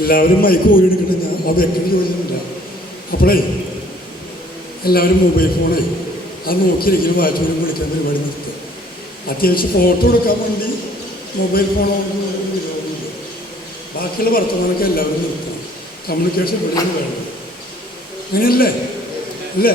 എല്ലാവരും മൈക്ക് പോയി എടുക്കണം. ഞാൻ ആ വ്യക്തി ചോദിച്ചിട്ടില്ല. അപ്പോഴേ എല്ലാവരും മൊബൈൽ ഫോണേ അത് നോക്കിയിരിക്കും, വായിച്ചോരും വിളിക്കാൻ പരിപാടി നിർത്തുക. അത്യാവശ്യം ഫോട്ടോ എടുക്കാൻ വേണ്ടി മൊബൈൽ ഫോണോടൊന്നും വിരോധമില്ല. ബാക്കിയുള്ള വർത്തമാനമൊക്കെ എല്ലാവരും നിർത്തണം. കമ്മ്യൂണിക്കേഷൻ ഇവിടെയാണ് വേണ്ടത്. അങ്ങനെയല്ലേ അല്ലേ?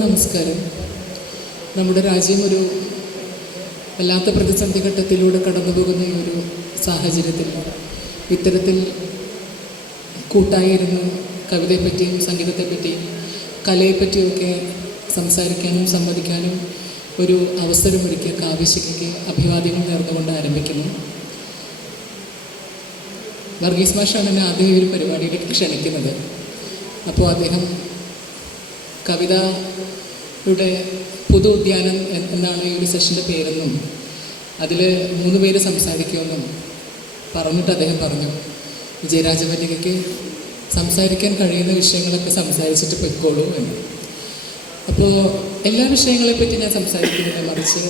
നമസ്കാരം. നമ്മുടെ രാജ്യം ഒരു വല്ലാത്ത പ്രതിസന്ധി ഘട്ടത്തിലൂടെ കടന്നു പോകുന്ന ഈ ഒരു സാഹചര്യത്തിൽ ഇത്തരത്തിൽ കൂട്ടായിരുന്നു കവിതയെപ്പറ്റിയും സംഗീതത്തെപ്പറ്റിയും കലയെപ്പറ്റിയുമൊക്കെ സംസാരിക്കാനും സംവദിക്കാനും ഒരു അവസരമൊരുക്കിയ കാവ്യശിഖയ്ക്ക് അഭിവാദ്യങ്ങൾ നേർന്നുകൊണ്ട് ആരംഭിക്കുന്നു. വർഗീസ് മാഷാണ് എന്നെ ആദ്യം ഈ ഒരു പരിപാടിയിലേക്ക് ക്ഷണിക്കുന്നത്. അപ്പോൾ അദ്ദേഹം കവിതയുടെ പുതു ഉദ്യാനം എന്നാണ് ഈ ഒരു സെഷൻ്റെ പേരെന്നും അതിൽ 3 പേര് സംസാരിക്കുമെന്നും പറഞ്ഞിട്ട് അദ്ദേഹം പറഞ്ഞു, വിജയരാജവല്ലികയ്ക്ക് സംസാരിക്കാൻ കഴിയുന്ന വിഷയങ്ങളൊക്കെ സംസാരിച്ചിട്ട് പൊയ്ക്കോളൂ എന്ന്. അപ്പോൾ എല്ലാ വിഷയങ്ങളെപ്പറ്റി ഞാൻ സംസാരിക്കുന്നില്ല, മറിച്ച്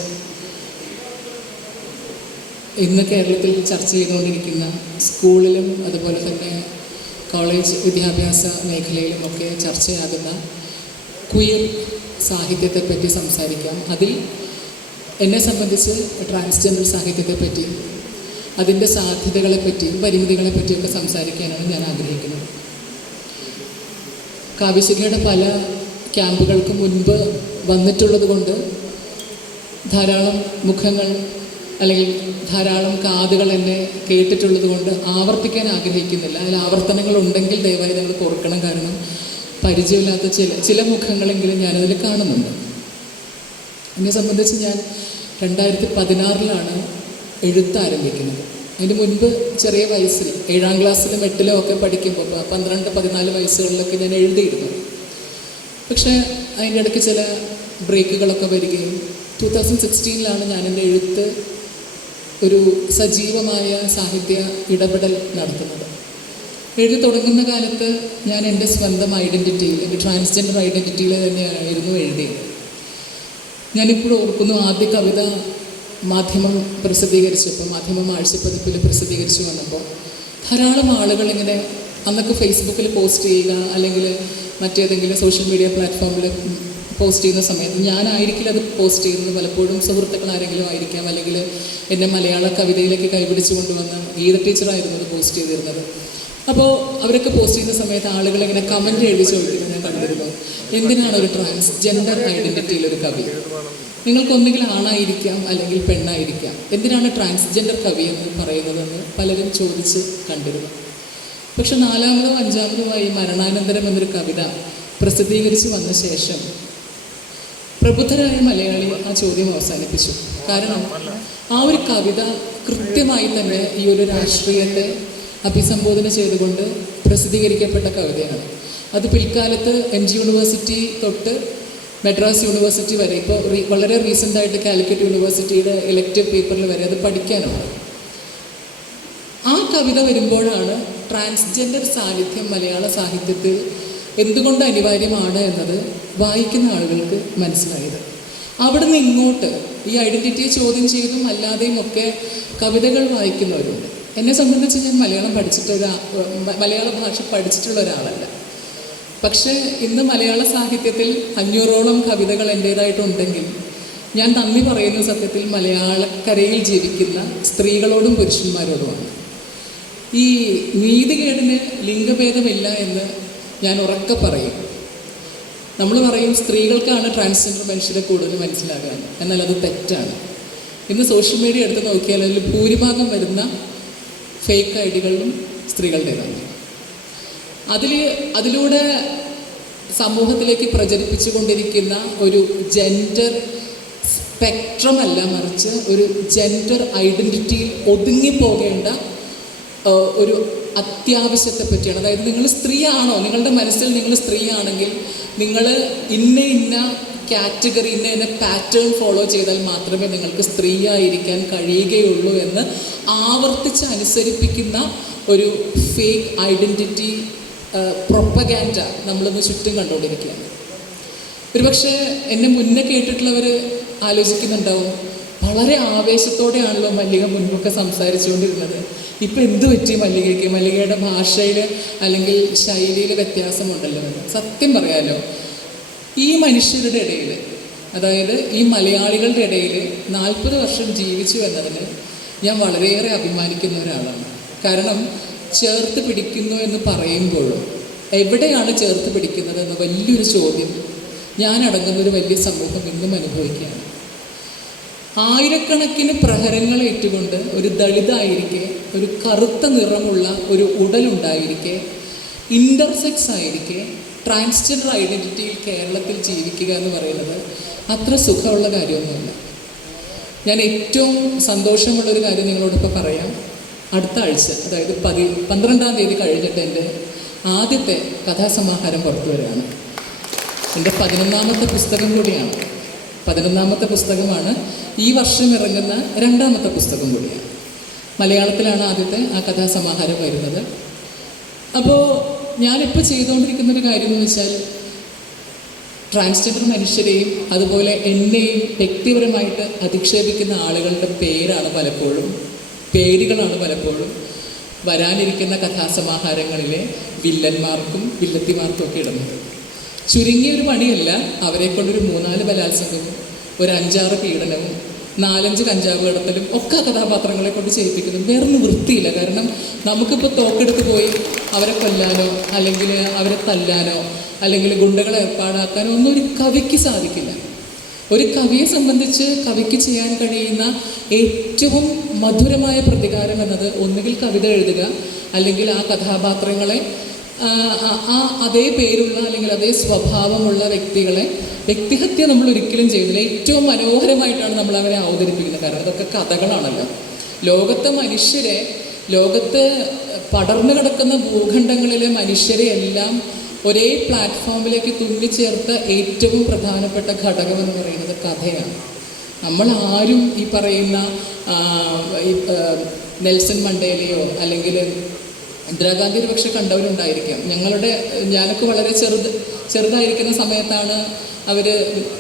ഇന്ന് കേരളത്തിൽ ചർച്ച ചെയ്തുകൊണ്ടിരിക്കുന്ന സ്കൂളിലും അതുപോലെ തന്നെ കോളേജ് വിദ്യാഭ്യാസ മേഖലയിലുമൊക്കെ ചർച്ചയാകുന്ന ക്വീർ സാഹിത്യത്തെപ്പറ്റി സംസാരിക്കാം. അതിൽ എന്നെ സംബന്ധിച്ച് ട്രാൻസ്ജെൻഡർ സാഹിത്യത്തെപ്പറ്റി, അതിൻ്റെ സാധ്യതകളെപ്പറ്റിയും പരിമിതികളെപ്പറ്റിയൊക്കെ സംസാരിക്കാനാണ് ഞാൻ ആഗ്രഹിക്കുന്നത്. കാവ്യശിഖയുടെ പല ക്യാമ്പുകൾക്ക് മുൻപ് വന്നിട്ടുള്ളത് കൊണ്ട് ധാരാളം മുഖങ്ങൾ അല്ലെങ്കിൽ ധാരാളം കാതുകൾ എന്നെ കേട്ടിട്ടുള്ളത് കൊണ്ട് ആവർത്തിക്കാൻ ആഗ്രഹിക്കുന്നില്ല. അതിൽ ആവർത്തനങ്ങൾ ഉണ്ടെങ്കിൽ ദയവായി നിങ്ങൾ ഓർക്കണം. കാരണം പരിചയമില്ലാത്ത ചില മുഖങ്ങളെങ്കിലും ഞാനതിൽ കാണുന്നുണ്ട്. എന്നെ സംബന്ധിച്ച് ഞാൻ 2016 എഴുത്ത് ആരംഭിക്കുന്നത്. അതിന് മുൻപ് ചെറിയ വയസ്സിൽ 7ാം ക്ലാസ്സിലും 8ലും ഒക്കെ പഠിക്കുമ്പോൾ 12-14 വയസ്സുകളിലൊക്കെ ഞാൻ എഴുതിയിരുന്നു. പക്ഷേ അതിൻ്റെ ഇടയ്ക്ക് ചില ബ്രേക്കുകളൊക്കെ വരികയും 2016 ഞാൻ എൻ്റെ എഴുത്ത് ഒരു സജീവമായ സാഹിത്യ ഇടപെടൽ നടത്തുന്നത്. എഴുതി തുടങ്ങുന്ന കാലത്ത് ഞാൻ എൻ്റെ സ്വന്തം ഐഡൻറ്റിറ്റിയിൽ, എൻ്റെ ട്രാൻസ്ജെൻഡർ ഐഡൻറ്റിറ്റിയിൽ തന്നെയായിരുന്നു എഴുതിയത്. ഞാനിപ്പോഴും ഓർക്കുന്നു, ആദ്യ കവിത മാധ്യമം പ്രസിദ്ധീകരിച്ചപ്പോൾ, മാധ്യമം ആഴ്ചപ്പതിപ്പിൽ പ്രസിദ്ധീകരിച്ചു വന്നപ്പോൾ ധാരാളം ആളുകൾ ഇങ്ങനെ അന്നൊക്കെ ഫേസ്ബുക്കിൽ പോസ്റ്റ് ചെയ്യുക അല്ലെങ്കിൽ മറ്റേതെങ്കിലും സോഷ്യൽ മീഡിയ പ്ലാറ്റ്ഫോമിൽ പോസ്റ്റ് ചെയ്യുന്ന സമയത്ത് ഞാനായിരിക്കില്ല അത് പോസ്റ്റ് ചെയ്യുന്നത്, പലപ്പോഴും സുഹൃത്തുക്കൾ ആരെങ്കിലും ആയിരിക്കാം, അല്ലെങ്കിൽ എന്നെ മലയാള കവിതയിലേക്ക് കൈപിടിച്ചു കൊണ്ടുവന്ന ഗീത ടീച്ചറായിരുന്നു അത് പോസ്റ്റ് ചെയ്തിരുന്നത്. അപ്പോൾ അവരൊക്കെ പോസ്റ്റ് ചെയ്യുന്ന സമയത്ത് ആളുകൾ ഇങ്ങനെ കമൻറ്റ് എഴുതി ചോദിക്കുന്നത് ഞാൻ കണ്ടിരുന്നു, എന്തിനാണ് ഒരു ട്രാൻസ്ജെൻഡർ ഐഡൻറ്റിറ്റിയിലൊരു കവി? നിങ്ങൾക്കൊന്നുകിൽ ആണായിരിക്കാം അല്ലെങ്കിൽ പെണ്ണായിരിക്കാം, എന്തിനാണ് ട്രാൻസ്ജെൻഡർ കവി എന്ന് പറയുന്നതെന്ന് പലരും ചോദിച്ച് കണ്ടിരുന്നു. പക്ഷെ 4ാമതോ 5ാമതോ മരണാനന്തരം എന്നൊരു കവിത പ്രസിദ്ധീകരിച്ച് വന്ന ശേഷം പ്രബുദ്ധരായ മലയാളി ആ ചോദ്യം അവസാനിപ്പിച്ചു. കാരണം ആ ഒരു കവിത കൃത്യമായി തന്നെ ഈ ഒരു രാഷ്ട്രീയത്തെ അഭിസംബോധന ചെയ്തുകൊണ്ട് പ്രസിദ്ധീകരിക്കപ്പെട്ട കവിതയാണ്. അത് പിൽക്കാലത്ത് MG യൂണിവേഴ്സിറ്റി തൊട്ട് മദ്രാസ് യൂണിവേഴ്സിറ്റി വരെ, ഇപ്പോൾ വളരെ റീസെൻ്റായിട്ട് കാലിക്കറ്റ് യൂണിവേഴ്സിറ്റിയുടെ ഇലക്റ്റീവ് പേപ്പറിൽ വരെ അത് പഠിക്കാനുണ്ട്. ആ കവിത വരുമ്പോഴാണ് ട്രാൻസ്ജെൻഡർ സാന്നിധ്യം മലയാള സാഹിത്യത്തിൽ എന്തുകൊണ്ട് അനിവാര്യമാണ് എന്നത് വായിക്കുന്ന ആളുകൾക്ക് മനസ്സിലായത്. അവിടെ നിന്ന് ഇങ്ങോട്ട് ഈ ഐഡൻറ്റിറ്റിയെ ചോദ്യം ചെയ്തും അല്ലാതെയും ഒക്കെ കവിതകൾ വായിക്കുന്നവരുണ്ട്. എന്നെ സംബന്ധിച്ച് ഞാൻ മലയാള ഭാഷ പഠിച്ചിട്ടുള്ള ഒരാളല്ല. പക്ഷേ ഇന്ന് മലയാള സാഹിത്യത്തിൽ 500ഓളം കവിതകൾ എൻ്റേതായിട്ടുണ്ടെങ്കിൽ ഞാൻ നന്ദി പറയുന്ന സത്യത്തിൽ മലയാളക്കരയിൽ ജീവിക്കുന്ന സ്ത്രീകളോടും പുരുഷന്മാരോടുമാണ്. ഈ നീതികേടിന് ലിംഗഭേദമില്ല എന്ന് ഞാൻ ഉറക്കെ പറയും. നമ്മൾ പറയും സ്ത്രീകൾക്കാണ് ട്രാൻസ്ജെൻഡർ മനുഷ്യരെ കൂടുതൽ മനസ്സിലാകാൻ, എന്നാൽ അത് തെറ്റാണ്. ഇന്ന് സോഷ്യൽ മീഡിയ എടുത്ത് നോക്കിയാൽ അതിൽ ഭൂരിഭാഗം വരുന്ന ഫേക്ക് ഐഡികളും സ്ത്രീകളുടേതാണ്. അതിലൂടെ സമൂഹത്തിലേക്ക് പ്രചരിപ്പിച്ചു കൊണ്ടിരിക്കുന്ന ഒരു ജെൻഡർ സ്പെക്ട്രം അല്ല, മറിച്ച് ഒരു ജെൻഡർ ഐഡൻറ്റിറ്റിയിൽ ഒതുങ്ങിപ്പോകേണ്ട ഒരു അത്യാവശ്യത്തെ പറ്റിയാണ്. അതായത് നിങ്ങൾ സ്ത്രീയാണോ, നിങ്ങളുടെ മനസ്സിൽ നിങ്ങൾ സ്ത്രീയാണെങ്കിൽ നിങ്ങൾ ഇന്ന കാറ്റഗറി, ഇന്ന പാറ്റേൺ ഫോളോ ചെയ്താൽ മാത്രമേ നിങ്ങൾക്ക് സ്ത്രീയായിരിക്കാൻ കഴിയുകയുള്ളൂ എന്ന് ആവർത്തിച്ച് അനുസരിപ്പിക്കുന്ന ഒരു ഫേക്ക് ഐഡൻറ്റിറ്റി പ്രൊപ്പഗാൻഡ നമ്മളിന്ന് ചുറ്റും കണ്ടുകൊണ്ടിരിക്കുകയാണ്. ഒരുപക്ഷെ എന്നെ മുന്നേ കേട്ടിട്ടുള്ളവർ ആലോചിക്കുന്നുണ്ടാവും, വളരെ ആവേശത്തോടെയാണല്ലോ മല്ലിക മുൻപൊക്കെ സംസാരിച്ചുകൊണ്ടിരുന്നത്, ഇപ്പം എന്ത് പറ്റി മല്ലികയ്ക്ക്, മല്ലികയുടെ ഭാഷയിൽ അല്ലെങ്കിൽ ശൈലിയിൽ വ്യത്യാസമുണ്ടല്ലോ എന്ന്. സത്യം പറയാലോ, ഈ മനുഷ്യരുടെ ഇടയിൽ, അതായത് ഈ മലയാളികളുടെ ഇടയിൽ 40 വർഷം ജീവിച്ചു എന്നതിന് ഞാൻ വളരെയേറെ അഭിമാനിക്കുന്ന ഒരാളാണ്. കാരണം ചേർത്ത് പിടിക്കുന്നു എന്ന് പറയുമ്പോഴും എവിടെയാണ് ചേർത്ത് പിടിക്കുന്നത് എന്ന വലിയൊരു ചോദ്യം ഞാനടങ്ങുന്ന ഒരു വലിയ സമൂഹം ഇന്നും അനുഭവിക്കുകയാണ്. ആയിരക്കണക്കിന് പ്രഹരങ്ങൾ ഏറ്റുകൊണ്ട് ഒരു ദളിതായിരിക്കെ, ഒരു കറുത്ത നിറമുള്ള ഒരു ഉടലുണ്ടായിരിക്കെ, ഇൻ്റർസെക്സ് ആയിരിക്കെ, ട്രാൻസ്ജെൻഡർ ഐഡൻറ്റിറ്റിയിൽ കേരളത്തിൽ ജീവിക്കുക എന്ന് പറയുന്നത് അത്ര സുഖമുള്ള കാര്യമൊന്നുമല്ല. ഞാൻ ഏറ്റവും സന്തോഷമുള്ളൊരു കാര്യം നിങ്ങളോടൊപ്പം പറയാം. അടുത്ത ആഴ്ച, അതായത് 12-ാം തീയതി കഴിഞ്ഞിട്ട് എൻ്റെ ആദ്യത്തെ കഥാസമാഹാരം പുറത്തു വരികയാണ്. എൻ്റെ 11ാമത്തെ പുസ്തകം കൂടിയാണ്. 11ാമത്തെ പുസ്തകമാണ്. ഈ വർഷം ഇറങ്ങുന്ന 2ാമത്തെ പുസ്തകം കൂടിയാണ്. മലയാളത്തിലാണ് ആദ്യത്തെ ആ കഥാസമാഹാരം വരുന്നത്. അപ്പോൾ ഞാനിപ്പോൾ ചെയ്തുകൊണ്ടിരിക്കുന്നൊരു കാര്യം എന്ന് വെച്ചാൽ, ട്രാൻസ്ജെൻഡർ മനുഷ്യരെയും അതുപോലെ എന്നെയും വ്യക്തിപരമായിട്ട് അധിക്ഷേപിക്കുന്ന ആളുകളുടെ പേരുകളാണ് പലപ്പോഴും വരാനിരിക്കുന്ന കഥാസമാഹാരങ്ങളിലെ വില്ലന്മാർക്കും വില്ലത്തിമാർക്കും ഒക്കെ ഇടുന്നത്. ചുരുങ്ങിയൊരു പണിയല്ല, അവരെ കൊണ്ടൊരു 3-4 ബലാത്സംഗവും ഒരു 5-6 പീഡനവും 4-5 കഞ്ചാവ് കടത്തലും ഒക്കെ കഥാപാത്രങ്ങളെ കൊണ്ട് ചെയ്യിപ്പിക്കുന്നു. വേറൊന്നും വൃത്തിയില്ല. കാരണം നമുക്കിപ്പോൾ തോക്കെടുത്ത് പോയി അവരെ കൊല്ലാനോ അല്ലെങ്കിൽ അവരെ തല്ലാനോ അല്ലെങ്കിൽ ഗുണ്ടകളെ ഏർപ്പാടാക്കാനോ ഒന്നും ഒരു കവിക്ക് സാധിക്കില്ല. ഒരു കവിയെ സംബന്ധിച്ച് കവിക്ക് ചെയ്യാൻ കഴിയുന്ന ഏറ്റവും മധുരമായ പ്രതികാരം എന്നത് ഒന്നുകിൽ കവിത എഴുതുക, അല്ലെങ്കിൽ ആ കഥാപാത്രങ്ങളെ അതേ പേരുള്ള അല്ലെങ്കിൽ അതേ സ്വഭാവമുള്ള വ്യക്തിഹത്യ നമ്മൾ ഒരിക്കലും ചെയ്യുന്നില്ല. ഏറ്റവും മനോഹരമായിട്ടാണ് നമ്മൾ അവരെ അവതരിപ്പിക്കുന്നത്. കാരണം അതൊക്കെ കഥകളാണല്ലോ. ലോകത്ത് പടർന്നു കിടക്കുന്ന ഭൂഖണ്ഡങ്ങളിലെ മനുഷ്യരെ എല്ലാം ഒരേ പ്ലാറ്റ്ഫോമിലേക്ക് തുന്നിച്ചേർത്ത ഏറ്റവും പ്രധാനപ്പെട്ട ഘടകമെന്ന് പറയുന്നത് കഥയാണ്. നമ്മൾ ആരും ഈ പറയുന്ന നെൽസൺ മണ്ടേലയോ അല്ലെങ്കിൽ ഇന്ദിരാഗാന്ധി ഒരു പക്ഷെ കണ്ടവരുണ്ടായിരിക്കാം. ഞാനൊക്കെ വളരെ ചെറുതായിരിക്കുന്ന സമയത്താണ് അവർ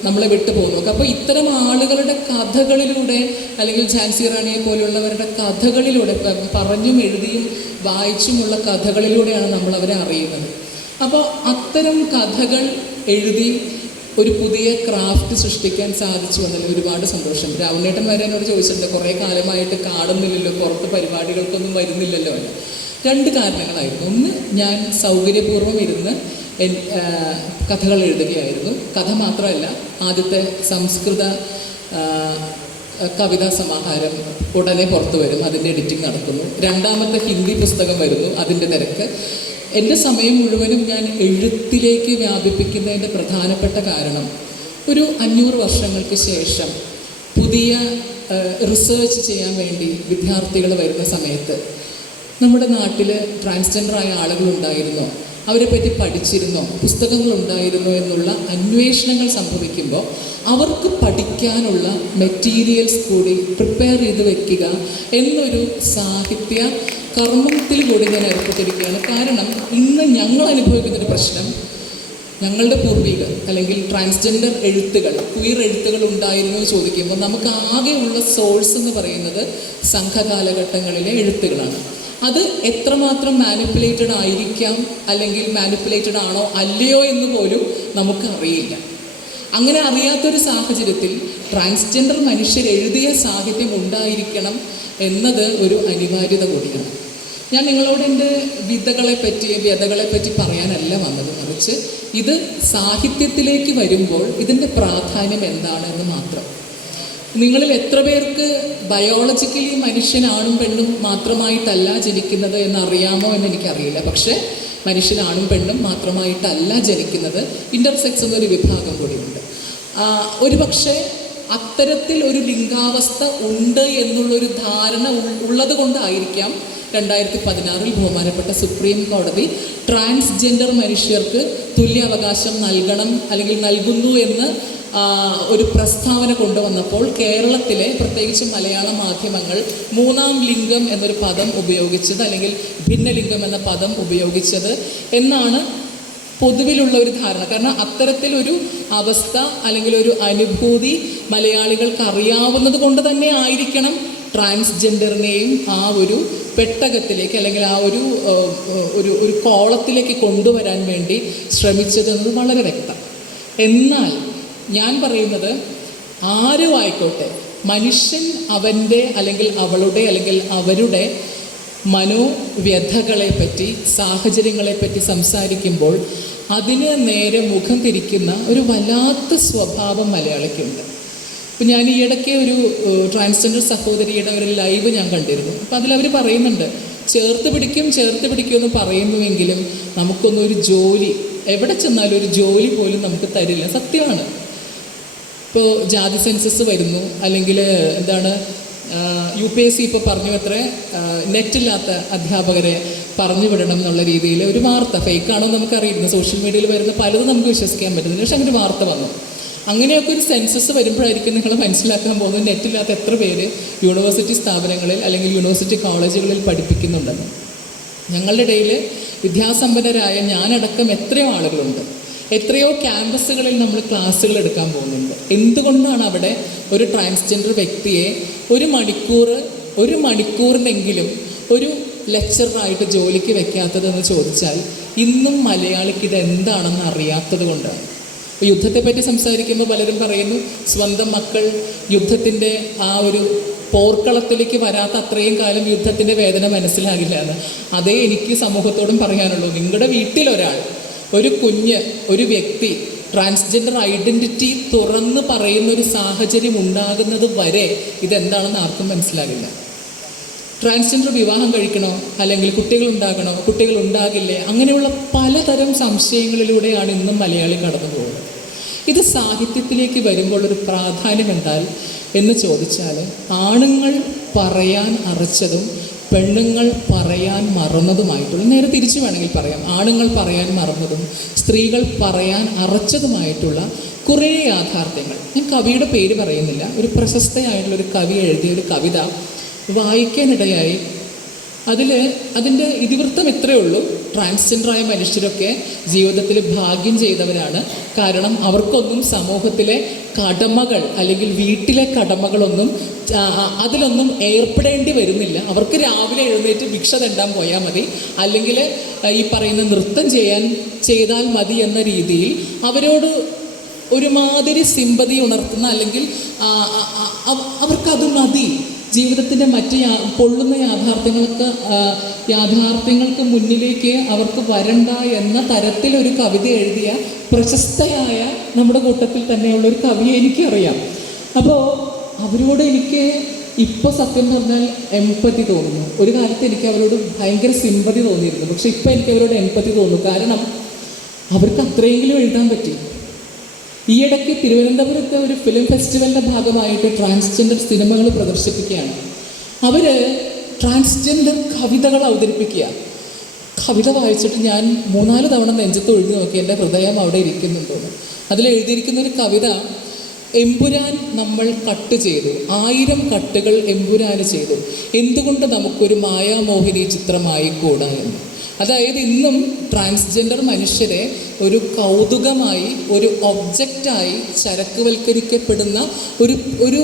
നമ്മളെ വിട്ടു പോകുന്നത്. അപ്പോൾ ഇത്തരം ആളുകളുടെ കഥകളിലൂടെ അല്ലെങ്കിൽ ഝാൻസി റാണിയെ പോലുള്ളവരുടെ കഥകളിലൂടെ, പറഞ്ഞും എഴുതിയും വായിച്ചുമുള്ള കഥകളിലൂടെയാണ് നമ്മൾ അവരെ അറിയുന്നത്. അപ്പോൾ അത്തരം കഥകൾ എഴുതി ഒരു പുതിയ ക്രാഫ്റ്റ് സൃഷ്ടിക്കാൻ സാധിച്ചു എന്നതിൽ ഒരുപാട് സന്തോഷം. രാവണേട്ടൻ വരെ എന്നോട് ചോദിച്ചിട്ടുണ്ട്, കുറേ കാലമായിട്ട് കാണുന്നില്ലല്ലോ, പുറത്ത് പരിപാടികൾക്കൊന്നും വരുന്നില്ലല്ലോ എന്ന്. 2 കാരണങ്ങളായിരുന്നു. ഒന്ന്, ഞാൻ സൗകര്യപൂർവ്വം ഇരുന്ന് കഥകൾ എഴുതുകയായിരുന്നു. കഥ മാത്രമല്ല, ആദ്യത്തെ സംസ്കൃത കവിതാ സമാഹാരം ഉടനെ പുറത്തു വരും, അതിൻ്റെ എഡിറ്റിംഗ് നടക്കുന്നു. 2ാമത്തെ ഹിന്ദി പുസ്തകം വരുന്നു, അതിൻ്റെ തിരക്ക്. എൻ്റെ സമയം മുഴുവനും ഞാൻ എഴുത്തിലേക്ക് വ്യാപിപ്പിക്കുന്നതിൻ്റെ പ്രധാനപ്പെട്ട കാരണം, ഒരു 500 വർഷങ്ങൾക്ക് ശേഷം പുതിയ റിസർച്ച് ചെയ്യാൻ വേണ്ടി വിദ്യാർത്ഥികൾ വരുന്ന സമയത്ത് നമ്മുടെ നാട്ടിൽ ട്രാൻസ്ജെൻഡറായ ആളുകളുണ്ടായിരുന്നോ, അവരെപ്പറ്റി പഠിച്ചിരുന്നോ, പുസ്തകങ്ങളുണ്ടായിരുന്നോ എന്നുള്ള അന്വേഷണങ്ങൾ സംഭവിക്കുമ്പോൾ അവർക്ക് പഠിക്കാനുള്ള മെറ്റീരിയൽസ് കൂടി പ്രിപ്പയർ ചെയ്ത് വയ്ക്കുക എന്നൊരു സാഹിത്യ കർമ്മത്തിൽ കൂടി ഞാൻ ഏർപ്പെട്ടിരിക്കുകയാണ്. കാരണം ഇന്ന് ഞങ്ങൾ അനുഭവിക്കുന്നൊരു പ്രശ്നം, ഞങ്ങളുടെ പൂർവികർ അല്ലെങ്കിൽ ട്രാൻസ്ജെൻഡർ എഴുത്തുകൾ, ക്വീർ എഴുത്തുകൾ ഉണ്ടായിരുന്നു ചോദിക്കുമ്പോൾ നമുക്ക് ആകെയുള്ള സോഴ്സ് എന്ന് പറയുന്നത് സംഘകാലഘട്ടങ്ങളിലെ എഴുത്തുകളാണ്. അത് എത്രമാത്രം മാനിപ്പുലേറ്റഡ് ആയിരിക്കാം, അല്ലെങ്കിൽ മാനിപ്പുലേറ്റഡ് ആണോ അല്ലയോ എന്ന് പോലും നമുക്കറിയില്ല. അങ്ങനെ അറിയാത്തൊരു സാഹചര്യത്തിൽ ട്രാൻസ്ജെൻഡർ മനുഷ്യർ എഴുതിയ സാഹിത്യം ഉണ്ടായിരിക്കണം എന്നത് ഒരു അനിവാര്യത കൂടിയാണ്. ഞാൻ നിങ്ങളോട് എൻ്റെ വ്യതകളെപ്പറ്റി പറയാനല്ല വന്നത്, മറിച്ച് ഇത് സാഹിത്യത്തിലേക്ക് വരുമ്പോൾ ഇതിൻ്റെ പ്രാധാന്യം എന്താണെന്ന് മാത്രം. നിങ്ങളിൽ എത്ര പേർക്ക് ബയോളജിക്കലി മനുഷ്യനാണും പെണ്ണും മാത്രമായിട്ടല്ല ജനിക്കുന്നത് എന്നറിയാമോ എന്ന് എനിക്കറിയില്ല. പക്ഷേ മനുഷ്യനാണും പെണ്ണും മാത്രമായിട്ടല്ല ജനിക്കുന്നത്, ഇൻ്റർസെക്സ് എന്നൊരു വിഭാഗം കൂടിയുണ്ട്. ഒരു പക്ഷേ അത്തരത്തിൽ ഒരു ലിംഗാവസ്ഥ ഉണ്ട് എന്നുള്ളൊരു ധാരണ ഉള്ളത് കൊണ്ടായിരിക്കാം 2016 ബഹുമാനപ്പെട്ട സുപ്രീം കോടതി ട്രാൻസ്ജെൻഡർ മനുഷ്യർക്ക് തുല്യ അവകാശം നൽകണം അല്ലെങ്കിൽ നൽകുന്നു എന്ന് ഒരു പ്രസ്താവന കൊണ്ടുവന്നപ്പോൾ കേരളത്തിലെ പ്രത്യേകിച്ച് മലയാള മാധ്യമങ്ങൾ മൂന്നാം ലിംഗം എന്നൊരു പദം ഉപയോഗിച്ചത് അല്ലെങ്കിൽ ഭിന്നലിംഗം എന്ന പദം ഉപയോഗിച്ചത് എന്നാണ് പൊതുവിലുള്ള ഒരു ധാരണ. കാരണം അത്തരത്തിലൊരു അവസ്ഥ അല്ലെങ്കിൽ ഒരു അനുഭൂതി മലയാളികൾക്ക് അറിയാവുന്നത് കൊണ്ട് തന്നെ ആയിരിക്കണം ട്രാൻസ്ജെൻഡറിനെയും ആ ഒരു പെട്ടകത്തിലേക്ക് അല്ലെങ്കിൽ ആ ഒരു കോളത്തിലേക്ക് കൊണ്ടുവരാൻ വേണ്ടി ശ്രമിച്ചതെന്നത് വളരെ വ്യക്തം. എന്നാൽ ഞാൻ പറയുന്നത് ആരും ആയിക്കോട്ടെ, മനുഷ്യൻ അവൻ്റെ അല്ലെങ്കിൽ അവളുടെ അല്ലെങ്കിൽ അവരുടെ മനോവ്യഥകളെപ്പറ്റി സാഹചര്യങ്ങളെപ്പറ്റി സംസാരിക്കുമ്പോൾ അതിന് നേരെ മുഖം തിരിക്കുന്ന ഒരു വല്ലാത്ത സ്വഭാവം മലയാളിക്കുണ്ട്. ഇപ്പം ഞാൻ ഈയിടയ്ക്ക് ഒരു ട്രാൻസ്ജെൻഡർ സഹോദരിയുടെ ഒരു ലൈവ് ഞാൻ കണ്ടിരുന്നു. അപ്പം അതിലവർ പറയുന്നുണ്ട്, ചേർത്ത് പിടിക്കുമെന്ന് പറയുന്നുവെങ്കിലും നമുക്കൊന്നും ഒരു ജോലി, എവിടെ ചെന്നാലും ഒരു ജോലി പോലും നമുക്ക് തരില്ല. സത്യമാണ്. ഇപ്പോൾ ജാതി സെൻസസ് വരുന്നു, അല്ലെങ്കിൽ UPSC ഇപ്പോൾ പറഞ്ഞു അത്ര നെറ്റില്ലാത്ത അധ്യാപകരെ പറഞ്ഞു വിടണം എന്നുള്ള രീതിയിൽ ഒരു വാർത്ത, ഫേക്കാണോ നമുക്കറിയില്ല, സോഷ്യൽ മീഡിയയിൽ വരുന്ന പലതും നമുക്ക് വിശ്വസിക്കാൻ പറ്റുന്നില്ല. പക്ഷെ അങ്ങനെ ഒരു വാർത്ത വന്നു. അങ്ങനെയൊക്കെ ഒരു സെൻസസ് വരുമ്പോഴായിരിക്കും നിങ്ങൾ മനസ്സിലാക്കാൻ പോകുന്നത് നെറ്റില്ലാത്ത എത്ര പേര് യൂണിവേഴ്സിറ്റി സ്ഥാപനങ്ങളിൽ അല്ലെങ്കിൽ യൂണിവേഴ്സിറ്റി കോളേജുകളിൽ പഠിപ്പിക്കുന്നുണ്ടെന്ന്. ഞങ്ങളുടെ ഇടയിൽ വിദ്യാസമ്പന്നരായ ഞാനടക്കം എത്രയോ ആളുകളുണ്ട്. എത്രയോ ക്യാമ്പസുകളിൽ നമ്മൾ ക്ലാസ്സുകൾ എടുക്കാൻ പോകുന്നുണ്ട്. എന്തുകൊണ്ടാണ് അവിടെ ഒരു ട്രാൻസ്ജെൻഡർ വ്യക്തിയെ ഒരു മണിക്കൂറിനെങ്കിലും ഒരു ലെക്ചറായിട്ട് ജോലിക്ക് വെക്കാത്തതെന്ന് ചോദിച്ചാൽ ഇന്നും മലയാളിക്ക് ഇത് എന്താണെന്ന് അറിയാത്തത് കൊണ്ടാണ്. യുദ്ധത്തെപ്പറ്റി സംസാരിക്കുമ്പോൾ പലരും പറയുന്നു സ്വന്തം മക്കൾ യുദ്ധത്തിൻ്റെ ആ ഒരു പോർക്കളത്തിലേക്ക് വരാത്ത അത്രയും കാലം യുദ്ധത്തിൻ്റെ വേദന മനസ്സിലാകില്ല എന്ന്. അതേ എനിക്ക് സമൂഹത്തോടും പറയാനുള്ളൂ. നിങ്ങളുടെ വീട്ടിലൊരാൾ, ഒരു കുഞ്ഞ്, ഒരു വ്യക്തി ട്രാൻസ്ജെൻഡർ ഐഡൻറ്റിറ്റി തുറന്ന് പറയുന്ന ഒരു സാഹചര്യം ഉണ്ടാകുന്നത് വരെ ഇതെന്താണെന്ന് ആർക്കും മനസ്സിലാകില്ല. ട്രാൻസ്ജെൻഡർ വിവാഹം കഴിക്കണോ, അല്ലെങ്കിൽ കുട്ടികൾ ഉണ്ടാകില്ലേ, അങ്ങനെയുള്ള പലതരം സംശയങ്ങളിലൂടെയാണ് ഇന്നും മലയാളി കടന്നു പോകുന്നത്. ഇത് സാഹിത്യത്തിലേക്ക് വരുമ്പോൾ ഒരു പ്രാധാന്യം എന്ന് ചോദിച്ചാൽ ആണുങ്ങൾ പറയാൻ അറച്ചതും പെണ്ണുങ്ങൾ പറയാൻ മറന്നതുമായിട്ടുള്ള, നേരെ തിരിച്ചു വേണമെങ്കിൽ പറയാം, ആണുങ്ങൾ പറയാൻ മറന്നതും സ്ത്രീകൾ പറയാൻ അറച്ചതുമായിട്ടുള്ള കുറേ യാഥാർത്ഥ്യങ്ങൾ. ഞാൻ കവിയുടെ പേര് പറയുന്നില്ല, ഒരു പ്രശസ്തയായിട്ടുള്ളൊരു കവി എഴുതിയ ഒരു കവിത വായിക്കാനിടയായി. അതിൻ്റെ ഇതിവൃത്തം ഇത്രയേ ഉള്ളൂ: ട്രാൻസ്ജെൻഡറായ മനുഷ്യരൊക്കെ ജീവിതത്തിൽ ഭാഗ്യം ചെയ്തവരാണ്. കാരണം അവർക്കൊന്നും സമൂഹത്തിലെ കടമകൾ അല്ലെങ്കിൽ വീട്ടിലെ കടമകളൊന്നും അതിലൊന്നും ഏർപ്പെടേണ്ടി വരുന്നില്ല. അവർക്ക് രാവിലെ എഴുന്നേറ്റ് ഭിക്ഷ തെണ്ടാൻ പോയാൽ മതി, അല്ലെങ്കിൽ ഈ പറയുന്ന നൃത്തം ചെയ്താൽ മതി എന്ന രീതിയിൽ അവരോട് ഒരുമാതിരി സിമ്പതി ഉണർത്തുന്ന, അല്ലെങ്കിൽ അവർക്കത് മതി. ജീവിതത്തിൻ്റെ മറ്റ് പൊള്ളുന്ന യാഥാർത്ഥ്യങ്ങൾക്ക് മുന്നിലേക്ക് അവർക്ക് വരണ്ട എന്ന തരത്തിലൊരു കവിത എഴുതിയ പ്രശസ്തയായ നമ്മുടെ കൂട്ടത്തിൽ തന്നെയുള്ളൊരു കവിയെ എനിക്കറിയാം. അപ്പോൾ അവരോട് എനിക്ക് ഇപ്പോൾ സത്യം പറഞ്ഞാൽ എംപതി തോന്നുന്നു. ഒരു കാലത്ത് എനിക്ക് അവരോട് ഭയങ്കര സിമ്പതി തോന്നിയിരുന്നു, പക്ഷെ ഇപ്പോൾ എനിക്ക് അവരോട് എംപതി തോന്നുന്നു. കാരണം അവർക്ക് അത്രയെങ്കിലും എഴുതാൻ പറ്റി. ഈയിടയ്ക്ക് തിരുവനന്തപുരത്തെ ഒരു ഫിലിം ഫെസ്റ്റിവലിൻ്റെ ഭാഗമായിട്ട് ട്രാൻസ്ജെൻഡർ സിനിമകൾ പ്രദർശിപ്പിക്കുകയാണ്. അവർ ട്രാൻസ്ജെൻഡർ കവിതകൾ അവതരിപ്പിക്കുക. കവിത വായിച്ചിട്ട് ഞാൻ 3-4 തവണ നെഞ്ചത്ത് ഒഴുകി നോക്കി, എൻ്റെ ഹൃദയം അവിടെ ഇരിക്കുന്നുണ്ടോന്ന്. അതിലെഴുതിയിരിക്കുന്നൊരു കവിത, എമ്പുരാൻ നമ്മൾ കട്ട് ചെയ്തു, 1000 കട്ടുകൾ എമ്പുരാന് ചെയ്തു, എന്തുകൊണ്ട് നമുക്കൊരു മായാമോഹിനി ചിത്രമായിക്കൂടാ എന്ന്. അതായത് ഇന്നും ട്രാൻസ്ജെൻഡർ മനുഷ്യരെ ഒരു കൗതുകമായി, ഒരു ഒബ്ജക്റ്റായി ചരക്കുവൽക്കരിക്കപ്പെടുന്ന ഒരു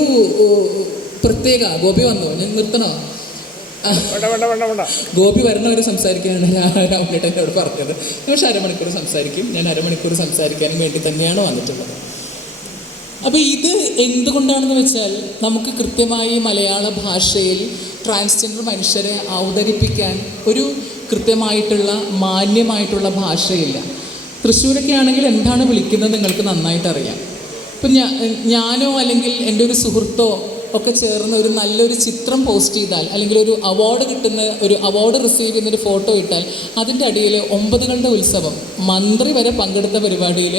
പ്രത്യേക ഗോപി വന്നോ, ഞാൻ നിർത്തണോ? ഗോപി വരണവരെ സംസാരിക്കാനാണ് രാമേട്ടനോട് പറഞ്ഞത്. പക്ഷെ അരമണിക്കൂർ സംസാരിക്കും. ഞാൻ അരമണിക്കൂർ സംസാരിക്കാനും വേണ്ടി തന്നെയാണ് വന്നിട്ടുള്ളത്. അപ്പോൾ ഇത് എന്തുകൊണ്ടാണെന്ന് വെച്ചാൽ നമുക്ക് കൃത്യമായി മലയാള ഭാഷയിൽ ട്രാൻസ്ജെൻഡർ മനുഷ്യരെ അവതരിപ്പിക്കാൻ ഒരു കൃത്യമായിട്ടുള്ള മാന്യമായിട്ടുള്ള ഭാഷയില്ല. തൃശ്ശൂരൊക്കെ ആണെങ്കിൽ എന്താണ് വിളിക്കുന്നത് നിങ്ങൾക്ക് നന്നായിട്ട് അറിയാം. ഇപ്പം ഞാനോ അല്ലെങ്കിൽ എൻ്റെ ഒരു സുഹൃത്തോ ഒക്കെ ചേർന്ന് ഒരു നല്ലൊരു ചിത്രം പോസ്റ്റ് ചെയ്താൽ, അല്ലെങ്കിൽ ഒരു അവാർഡ് റിസീവ് ചെയ്യുന്നൊരു ഫോട്ടോ ഇട്ടാൽ, അതിൻ്റെ അടിയിൽ 9കളുടെ ഉത്സവം, മന്ത്രി വരെ പങ്കെടുത്ത പരിപാടിയിൽ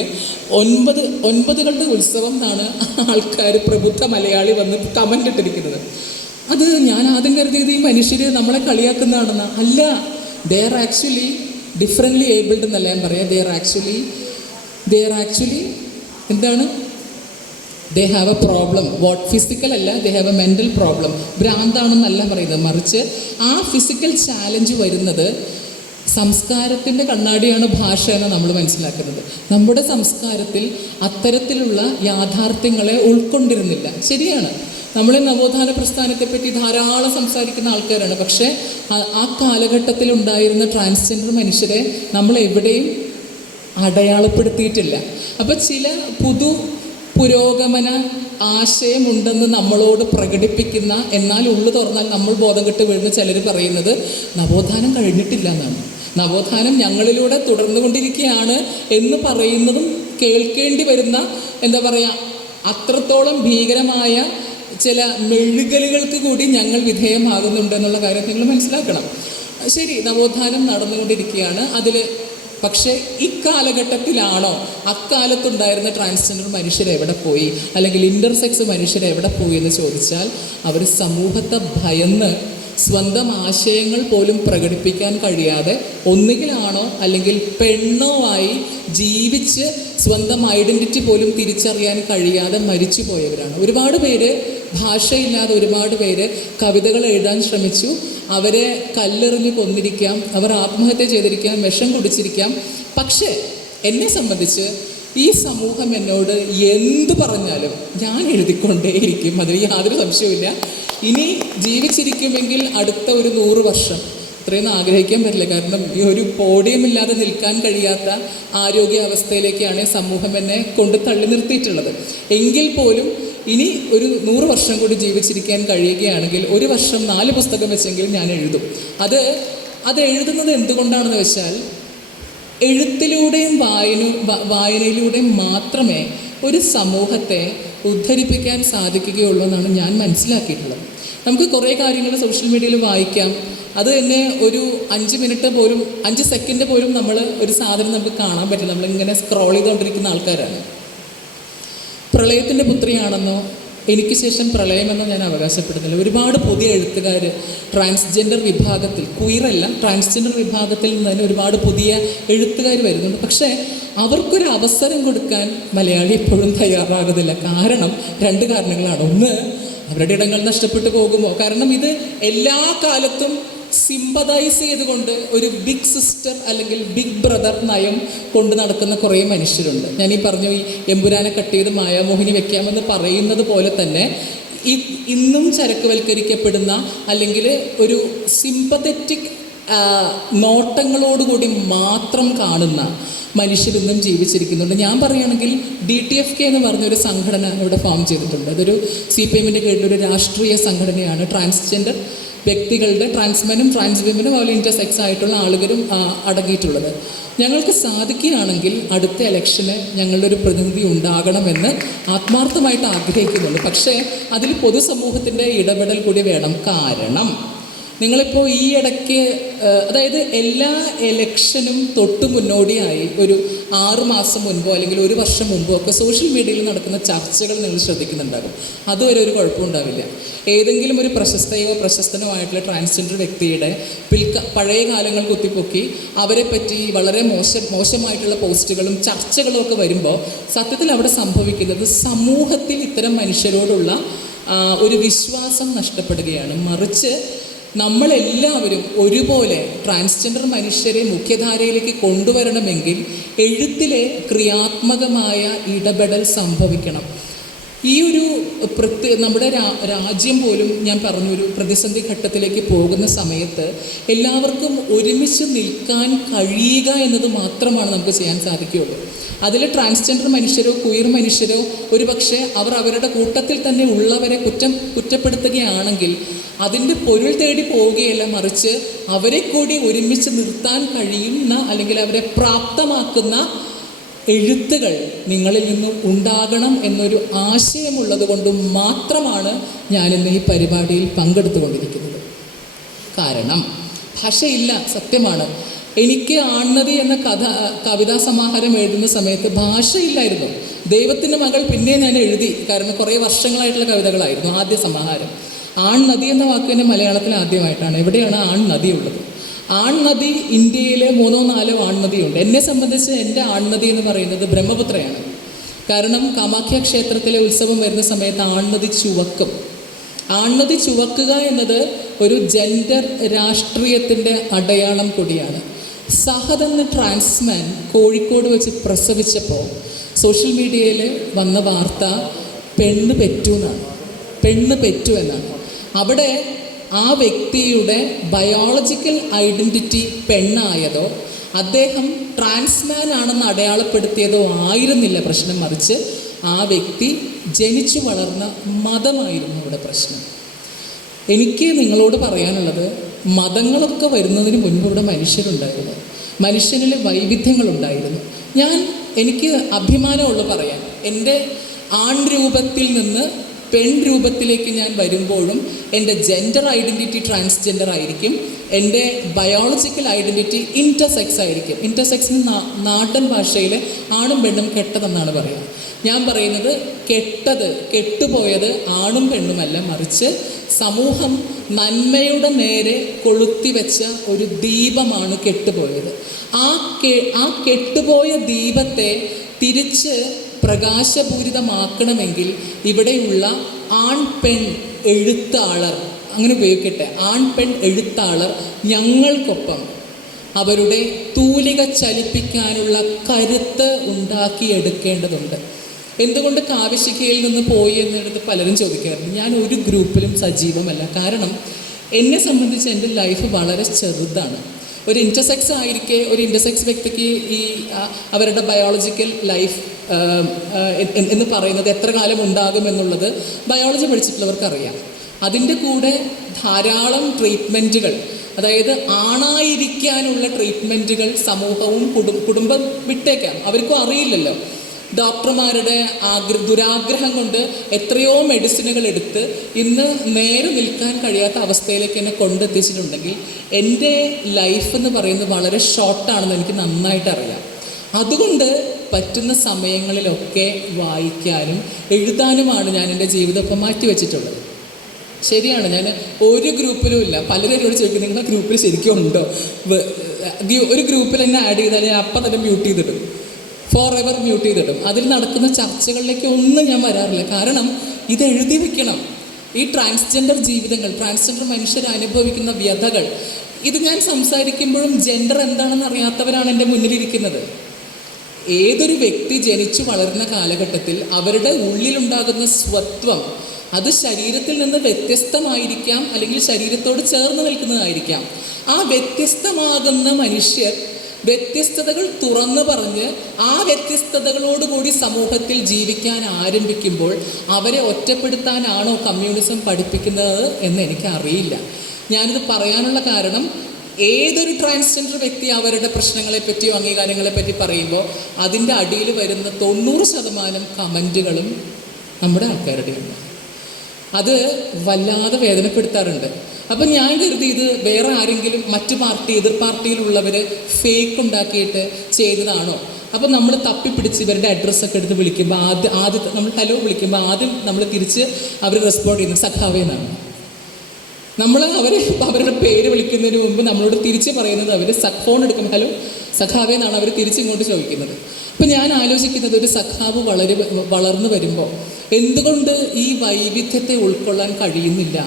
9കളുടെ ഉത്സവം എന്നാണ് ആൾക്കാർ, പ്രബുദ്ധ മലയാളി വന്ന് കമൻ്റ് ഇട്ടിരിക്കുന്നത്. അത് ഞാൻ ആദ്യം കരുതിയത് ഈ മനുഷ്യർ നമ്മളെ കളിയാക്കുന്നതാണെന്ന്. അല്ല, they are actually differently abled എന്നല്ല ഞാൻ പറയാം. ദേ ആർ ആക്ച്വലി എന്താണ്, they have a problem. Physical അല്ല, they have a mental problem. ഭ്രാന്താണെന്നല്ല പറയുന്നത്, മറിച്ച് ആ ഫിസിക്കൽ ചാലഞ്ച് വരുന്നത് സംസ്കാരത്തിൻ്റെ കണ്ണാടിയാണ് ഭാഷ എന്ന് നമ്മൾ മനസ്സിലാക്കുന്നത്. നമ്മുടെ സംസ്കാരത്തിൽ അത്തരത്തിലുള്ള യാഥാർത്ഥ്യങ്ങളെ ഉൾക്കൊണ്ടിരുന്നില്ല. ശരിയാണ്, നമ്മൾ നവോത്ഥാന പ്രസ്ഥാനത്തെപ്പറ്റി ധാരാളം സംസാരിക്കുന്ന ആൾക്കാരാണ്. പക്ഷേ ആ കാലഘട്ടത്തിൽ ഉണ്ടായിരുന്ന ട്രാൻസ്ജെൻഡർ മനുഷ്യരെ നമ്മൾ എവിടെയും അടയാളപ്പെടുത്തിയിട്ടില്ല. അപ്പോൾ ചില പുരോഗമന ആശയമുണ്ടെന്ന് നമ്മളോട് പ്രകടിപ്പിക്കുന്ന, എന്നാൽ ഉള്ളു തുറന്നാൽ നമ്മൾ ബോധം കെട്ട് വീഴുന്ന ചിലർ പറയുന്നത് നവോത്ഥാനം കഴിഞ്ഞിട്ടില്ല എന്നാണ്. നവോത്ഥാനം ഞങ്ങളിലൂടെ തുടർന്നുകൊണ്ടിരിക്കുകയാണ് എന്ന് പറയുന്നതും കേൾക്കേണ്ടി വരുന്ന, എന്താ പറയുക, അത്രത്തോളം ഭീകരമായ ചില മെഴുകലുകൾക്ക് കൂടി ഞങ്ങൾ വിധേയമാകുന്നുണ്ട് എന്നുള്ള കാര്യം നിങ്ങൾ മനസ്സിലാക്കണം. ശരി, നവോത്ഥാനം നടന്നുകൊണ്ടിരിക്കുകയാണ്. പക്ഷേ ഇക്കാലഘട്ടത്തിലാണോ അക്കാലത്തുണ്ടായിരുന്ന ട്രാൻസ്ജെൻഡർ മനുഷ്യരെവിടെ പോയി, അല്ലെങ്കിൽ ഇൻ്റർസെക്സ് മനുഷ്യരെവിടെ പോയി എന്ന് ചോദിച്ചാൽ, അവർ സമൂഹത്തെ ഭയന്ന് സ്വന്തം ആശയങ്ങൾ പോലും പ്രകടിപ്പിക്കാൻ കഴിയാതെ ഒന്നുകിലാണോ അല്ലെങ്കിൽ പെണ്ണോ ആയി ജീവിച്ച് സ്വന്തം ഐഡൻറ്റിറ്റി പോലും തിരിച്ചറിയാൻ കഴിയാതെ മരിച്ചു പോയവരാണ്. ഒരുപാട് പേര് ഭാഷയില്ലാതെ, ഒരുപാട് പേര് കവിതകൾ എഴുതാൻ ശ്രമിച്ചു. അവരെ കല്ലെറിഞ്ഞ് കൊന്നിരിക്കാം, അവർ ആത്മഹത്യ ചെയ്തിരിക്കാം, വിഷം കുടിച്ചിരിക്കാം. പക്ഷേ എന്നെ സംബന്ധിച്ച് ഈ സമൂഹം എന്നോട് എന്തു പറഞ്ഞാലും ഞാൻ എഴുതിക്കൊണ്ടേയിരിക്കും, അതിൽ യാതൊരു സംശയവുമില്ല. ഇനി ജീവിച്ചിരിക്കുമെങ്കിൽ അടുത്ത ഒരു 100 വർഷം, ഇത്രയൊന്നും ആഗ്രഹിക്കാൻ പറ്റില്ല. കാരണം ഈ ഒരു പോഡിയമില്ലാതെ നിൽക്കാൻ കഴിയാത്ത ആരോഗ്യാവസ്ഥയിലേക്കാണ് സമൂഹം എന്നെ കൊണ്ട് തള്ളി നിർത്തിയിട്ടുള്ളത്. എങ്കിൽ പോലും ഇനി ഒരു 100 വർഷം കൂടി ജീവിച്ചിരിക്കാൻ കഴിയുകയാണെങ്കിൽ 1 വർഷം 4 പുസ്തകം വെച്ചെങ്കിലും ഞാൻ എഴുതും. അത് എഴുതുന്നത് എന്തുകൊണ്ടാണെന്ന് വെച്ചാൽ, എഴുത്തിലൂടെയും വായനയിലൂടെയും മാത്രമേ ഒരു സമൂഹത്തെ ഉദ്ധരിപ്പിക്കാൻ സാധിക്കുകയുള്ളൂ എന്നാണ് ഞാൻ മനസ്സിലാക്കിയിട്ടുള്ളത്. നമുക്ക് കുറേ കാര്യങ്ങൾ സോഷ്യൽ മീഡിയയിൽ വായിക്കാം. അത് തന്നെ ഒരു 5 മിനിറ്റ് പോലും 5 സെക്കൻഡ് പോലും നമ്മൾ ഒരു സാധനം നമുക്ക് കാണാൻ പറ്റില്ല. നമ്മളിങ്ങനെ സ്ക്രോൾ ചെയ്തുകൊണ്ടിരിക്കുന്ന ആൾക്കാരാണ്. പ്രളയത്തിൻ്റെ പുത്രിയാണെന്നോ എനിക്ക് ശേഷം പ്രളയമെന്നോ ഞാൻ അവകാശപ്പെടുന്നില്ല. ഒരുപാട് പുതിയ എഴുത്തുകാർ ട്രാൻസ്ജെൻഡർ വിഭാഗത്തിൽ, ക്വീറല്ല, ട്രാൻസ്ജെൻഡർ വിഭാഗത്തിൽ നിന്ന് തന്നെ ഒരുപാട് പുതിയ എഴുത്തുകാർ വരുന്നുണ്ട്. പക്ഷേ അവർക്കൊരു അവസരം കൊടുക്കാൻ മലയാളി ഇപ്പോഴും തയ്യാറാകുന്നില്ല. കാരണം 2 കാരണങ്ങളാണ്. ഒന്ന്, അവരുടെ ഇടങ്ങൾ നഷ്ടപ്പെട്ടു പോകുമോ? കാരണം ഇത് എല്ലാ കാലത്തും സിമ്പതൈസ് ചെയ്തുകൊണ്ട് ഒരു ബിഗ് സിസ്റ്റർ അല്ലെങ്കിൽ ബിഗ് ബ്രദർ നയം കൊണ്ട് നടക്കുന്ന കുറേ മനുഷ്യരുണ്ട്. ഞാനീ പറഞ്ഞു, ഈ എമ്പുരാനെ കട്ട് ചെയ്ത് മായാമോഹിനി വെക്കാമെന്ന് പറയുന്നത് പോലെ തന്നെ ഇന്നും ചരക്കുവൽക്കരിക്കപ്പെടുന്ന അല്ലെങ്കിൽ ഒരു സിമ്പത്തറ്റിക് നോട്ടങ്ങളോടുകൂടി മാത്രം കാണുന്ന മനുഷ്യരിന്നും ജീവിച്ചിരിക്കുന്നുണ്ട്. ഞാൻ പറയുകയാണെങ്കിൽ DTFK എന്ന് പറഞ്ഞൊരു സംഘടന ഇവിടെ ഫോം ചെയ്തിട്ടുണ്ട്. അതൊരു CPM-ൻ്റെ കീഴിലൊരു രാഷ്ട്രീയ സംഘടനയാണ്. ട്രാൻസ്ജെൻഡർ വ്യക്തികളുടെ, ട്രാൻസ്മെനും ട്രാൻസ്വിമനും അതുപോലെ ഇൻ്റർസെക്സ് ആയിട്ടുള്ള ആളുകളും അടങ്ങിയിട്ടുള്ളത്. ഞങ്ങൾക്ക് സാധിക്കുകയാണെങ്കിൽ അടുത്ത ഇലക്ഷന് ഞങ്ങളുടെ ഒരു പ്രതിനിധി ഉണ്ടാകണമെന്ന് ആത്മാർത്ഥമായിട്ട് ആഗ്രഹിക്കുന്നുണ്ട്. പക്ഷേ അതിൽ പൊതുസമൂഹത്തിൻ്റെ ഇടപെടൽ കൂടി വേണം. കാരണം നിങ്ങളിപ്പോൾ ഈ ഇടയ്ക്ക്, അതായത് എല്ലാ ഇലക്ഷനും തൊട്ട് മുന്നോടിയായി ഒരു 6 മാസം മുൻപോ അല്ലെങ്കിൽ 1 വർഷം മുമ്പോ ഒക്കെ സോഷ്യൽ മീഡിയയിൽ നടക്കുന്ന ചർച്ചകൾ നിങ്ങൾ ശ്രദ്ധിക്കുന്നുണ്ടാകും. അതുവരെ ഒരു കുഴപ്പമുണ്ടാവില്ല. ഏതെങ്കിലും ഒരു പ്രശസ്തനോ ആയിട്ടുള്ള ട്രാൻസ്ജെൻഡർ വ്യക്തിയുടെ പഴയ കാലങ്ങൾ കുത്തിപ്പൊക്കി അവരെ പറ്റി വളരെ മോശമായിട്ടുള്ള പോസ്റ്റുകളും ചർച്ചകളും ഒക്കെ വരുമ്പോൾ സത്യത്തിൽ അവിടെ സംഭവിക്കുന്നത് സമൂഹത്തിൽ ഇത്തരം മനുഷ്യരോടുള്ള ഒരു വിശ്വാസം നഷ്ടപ്പെടുകയാണ്. മറിച്ച് നമ്മളെല്ലാവരും ഒരുപോലെ ട്രാൻസ്ജെൻഡർ മനുഷ്യരെ മുഖ്യധാരയിലേക്ക് കൊണ്ടുവരണമെങ്കിൽ എഴുത്തിലെ ക്രിയാത്മകമായ ഇടപെടൽ സംഭവിക്കണം. ഈ ഒരു നമ്മുടെ രാജ്യം പോലും ഞാൻ പറഞ്ഞു ഒരു പ്രതിസന്ധി ഘട്ടത്തിലേക്ക് പോകുന്ന സമയത്ത് എല്ലാവർക്കും ഒരുമിച്ച് നിൽക്കാൻ കഴിയുക എന്നത് മാത്രമാണ് നമുക്ക് ചെയ്യാൻ സാധിക്കുകയുള്ളൂ. അതിൽ ട്രാൻസ്ജെൻഡർ മനുഷ്യരോ ക്വീർ മനുഷ്യരോ ഒരുപക്ഷെ അവർ അവരുടെ കൂട്ടത്തിൽ തന്നെ ഉള്ളവരെ കുറ്റപ്പെടുത്തുകയാണെങ്കിൽ അതിൻ്റെ പൊരുൾ തേടി പോവുകയല്ല, മറിച്ച് അവരെ കൂടി ഒരുമിച്ച് നിർത്താൻ കഴിയുന്ന അല്ലെങ്കിൽ അവരെ പ്രാപ്തമാക്കുന്ന എഴുത്തുകൾ നിങ്ങളിൽ നിന്ന് ഉണ്ടാകണം എന്നൊരു ആശയമുള്ളത് കൊണ്ട് മാത്രമാണ് ഞാനിന്ന് ഈ പരിപാടിയിൽ പങ്കെടുത്തുകൊണ്ടിരിക്കുന്നത്. കാരണം ഭാഷയില്ല, സത്യമാണ്. എനിക്ക് ആൺനദി എന്ന കവിതാ സമാഹാരം എഴുതുന്ന സമയത്ത് ഭാഷയില്ലായിരുന്നു. ദൈവത്തിൻ്റെ മകൾ പിന്നെ ഞാൻ എഴുതി, കാരണം കുറേ വർഷങ്ങളായിട്ടുള്ള കവിതകളായിരുന്നു ആദ്യ സമാഹാരം. ആൺനദി എന്ന വാക്ക് തന്നെ മലയാളത്തിൽ ആദ്യമായിട്ടാണ്. എവിടെയാണ് ആൺനദി ഉള്ളത്? ആൺനദി ഇന്ത്യയിൽ 3-4 ആൺനദിയുണ്ട്. എന്നെ സംബന്ധിച്ച് എൻ്റെ ആൺനദി എന്ന് പറയുന്നത് ബ്രഹ്മപുത്രയാണ്. കാരണം കാമാഖ്യ ക്ഷേത്രത്തിലെ ഉത്സവം വരുന്ന സമയത്ത് ആൺനദി ചുവക്കും. ആൺനദി ചുവക്കുക എന്നത് ഒരു ജെൻഡർ രാഷ്ട്രീയത്തിൻ്റെ അടയാളം കൂടിയാണ്. സഹദ് എന്ന ട്രാൻസ്മാൻ കോഴിക്കോട് വെച്ച് പ്രസവിച്ചപ്പോൾ സോഷ്യൽ മീഡിയയിൽ വന്ന വാർത്ത പെണ്ണ് പെറ്റു എന്നാണ്. അവിടെ ആ വ്യക്തിയുടെ ബയോളജിക്കൽ ഐഡൻറ്റിറ്റി പെണ്ണായതോ അദ്ദേഹം ട്രാൻസ്മാൻ ആണെന്ന് അടയാളപ്പെടുത്തിയതോ ആയിരുന്നില്ല പ്രശ്നം, മറിച്ച് ആ വ്യക്തി ജനിച്ചു വളർന്ന മതമായിരുന്നു ഇവിടെ പ്രശ്നം. എനിക്ക് നിങ്ങളോട് പറയാനുള്ളത്, മതങ്ങളൊക്കെ വരുന്നതിന് മുൻപ് ഇവിടെ മനുഷ്യരുണ്ടായിരുന്നു, മനുഷ്യനിൽ വൈവിധ്യങ്ങളുണ്ടായിരുന്നു. എനിക്ക് അഭിമാനമുള്ള പറയാൻ, എൻ്റെ ആൺരൂപത്തിൽ നിന്ന് പെൺരൂപത്തിലേക്ക് ഞാൻ വരുമ്പോഴും എൻ്റെ ജെൻഡർ ഐഡൻറ്റിറ്റി ട്രാൻസ്ജെൻഡർ ആയിരിക്കും, എൻ്റെ ബയോളജിക്കൽ ഐഡൻറ്റിറ്റി ഇൻ്റർസെക്സ് ആയിരിക്കും. ഇൻ്റർസെക്സിന് നാടൻ ഭാഷയിൽ ആണും പെണ്ണും കെട്ടതെന്നാണ് പറയുക. ഞാൻ പറയുന്നത് കെട്ടുപോയത് ആണും പെണ്ണുമല്ല, മറിച്ച് സമൂഹം നന്മയുടെ നേരെ കൊളുത്തിവെച്ച ഒരു ദീപമാണ് കെട്ടുപോയത്. ആ കെട്ടുപോയ ദീപത്തെ തിരിച്ച് പ്രകാശപൂരിതമാക്കണമെങ്കിൽ ഇവിടെയുള്ള ആൺ പെൺ എഴുത്താളർ, അങ്ങനെ ഉപയോഗിക്കട്ടെ, ആൺ പെൺ എഴുത്താളർ ഞങ്ങൾക്കൊപ്പം അവരുടെ തൂലിക ചലിപ്പിക്കാനുള്ള കരുത്ത് ഉണ്ടാക്കിയെടുക്കേണ്ടതുണ്ട്. എന്തുകൊണ്ട് കാവ്യശിഖയിൽ നിന്ന് പോയി എന്നെടുത്ത് പലരും ചോദിക്കാറുണ്ട്. ഞാൻ ഒരു ഗ്രൂപ്പിലും സജീവമല്ല. കാരണം എന്നെ സംബന്ധിച്ച് എൻ്റെ ലൈഫ് വളരെ ചെറുതാണ്. ഒരു ഇൻ്റർസെക്സ് ആയിരിക്കെ ഒരു ഇൻ്റർസെക്സ് വ്യക്തിക്ക് അവരുടെ ബയോളജിക്കൽ ലൈഫ് എന്ന് പറയുന്നത് എത്ര കാലം ഉണ്ടാകുമെന്നുള്ളത് ബയോളജി പഠിച്ചിട്ടുള്ളവർക്കറിയാം. അതിൻ്റെ കൂടെ ധാരാളം ട്രീറ്റ്മെൻറ്റുകൾ, അതായത് ആണായിരിക്കാനുള്ള ട്രീറ്റ്മെൻറ്റുകൾ സമൂഹവും കുടുംബം വിട്ടേക്കാം, അവർക്കും അറിയില്ലല്ലോ. ഡോക്ടർമാരുടെ ദുരാഗ്രഹം കൊണ്ട് എത്രയോ മെഡിസിനുകൾ എടുത്ത് ഇന്ന് നേരെ നിൽക്കാൻ കഴിയാത്ത അവസ്ഥയിലേക്ക് എന്നെ കൊണ്ടെത്തിച്ചിട്ടുണ്ടെങ്കിൽ എൻ്റെ ലൈഫ് എന്ന് പറയുന്നത് വളരെ ഷോർട്ടാണെന്ന് എനിക്ക് നന്നായിട്ട് അറിയാം. അതുകൊണ്ട് പറ്റുന്ന സമയങ്ങളിലൊക്കെ വായിക്കാനും എഴുതാനുമാണ് ഞാൻ എൻ്റെ ജീവിതമൊക്കെ മാറ്റിവെച്ചിട്ടുള്ളത്. ശരിയാണ്, ഞാൻ ഒരു ഗ്രൂപ്പിലും ഇല്ല. പലരും എന്നോട് ചോദിക്കും, നിങ്ങളുടെ ഗ്രൂപ്പിൽ ശരിക്കും ഉണ്ടോ? ഒരു ഗ്രൂപ്പിൽ എന്നെ ആഡ് ചെയ്താൽ ഞാൻ അപ്പം തന്നെ മ്യൂട്ട് ചെയ്തിടും, ഫോർ മ്യൂട്ട് ചെയ്തിടും. അതിൽ നടക്കുന്ന ചർച്ചകളിലേക്ക് ഒന്നും ഞാൻ വരാറില്ല. കാരണം ഇത് എഴുതി വെക്കണം. ഈ ട്രാൻസ്ജെൻഡർ ജീവിതങ്ങൾ, ട്രാൻസ്ജെൻഡർ മനുഷ്യർ അനുഭവിക്കുന്ന വ്യഥകൾ, ഇത് ഞാൻ സംസാരിക്കുമ്പോഴും ജെൻഡർ എന്താണെന്ന് അറിയാത്തവരാണ് എൻ്റെ മുന്നിലിരിക്കുന്നത്. ഏതൊരു വ്യക്തി ജനിച്ചു വളരുന്ന കാലഘട്ടത്തിൽ അവരുടെ ഉള്ളിലുണ്ടാകുന്ന സ്വത്വം അത് ശരീരത്തിൽ നിന്ന് വ്യത്യസ്തമായിരിക്കാം, അല്ലെങ്കിൽ ശരീരത്തോട് ചേർന്ന് നിൽക്കുന്നതായിരിക്കാം. ആ വ്യത്യസ്തമാകുന്ന മനുഷ്യർ വ്യത്യസ്തതകൾ തുറന്നു പറഞ്ഞ് ആ വ്യത്യസ്തതകളോടുകൂടി സമൂഹത്തിൽ ജീവിക്കാൻ ആരംഭിക്കുമ്പോൾ അവരെ ഒറ്റപ്പെടുത്താനാണോ കമ്മ്യൂണിസം പഠിപ്പിക്കുന്നത് എന്ന് എനിക്കറിയില്ല. ഞാനിത് പറയാനുള്ള കാരണം, ഏതൊരു ട്രാൻസ്ജെൻഡർ വ്യക്തി അവരുടെ പ്രശ്നങ്ങളെപ്പറ്റിയോ അംഗീകാരങ്ങളെപ്പറ്റി പറയുമ്പോൾ അതിൻ്റെ അടിയിൽ വരുന്ന 90% കമൻറ്റുകളും നമ്മുടെ ആൾക്കാരുടെയുണ്ട്. അത് വല്ലാതെ വേദനപ്പെടുത്താറുണ്ട്. അപ്പം ഞാൻ കരുതി ഇത് വേറെ ആരെങ്കിലും മറ്റു എതിർ പാർട്ടിയിലുള്ളവർ ഫേക്ക് ഉണ്ടാക്കിയിട്ട് ചെയ്തതാണോ. അപ്പം നമ്മൾ തപ്പിപ്പിടിച്ച് ഇവരുടെ അഡ്രസ്സൊക്കെ എടുത്ത് വിളിക്കുമ്പോൾ ആദ്യം നമ്മൾ ഹലോ വിളിക്കുമ്പോൾ ആദ്യം നമ്മൾ തിരിച്ച് അവർ റെസ്പോണ്ട് ചെയ്യുന്നത് സഖാവേ എന്നാണ്. നമ്മൾ അവരുടെ പേര് വിളിക്കുന്നതിന് മുമ്പ് നമ്മളോട് തിരിച്ച് പറയുന്നത് അവർ ഫോൺ എടുക്കും, ഹലോ സഖാവേ എന്നാണ് അവർ തിരിച്ചിങ്ങോട്ട് ചോദിക്കുന്നത്. അപ്പം ഞാൻ ആലോചിക്കുന്നത്, ഒരു സഖാവ് വളർന്നു വരുമ്പോൾ എന്തുകൊണ്ട് ഈ വൈവിധ്യത്തെ ഉൾക്കൊള്ളാൻ കഴിയുന്നില്ല,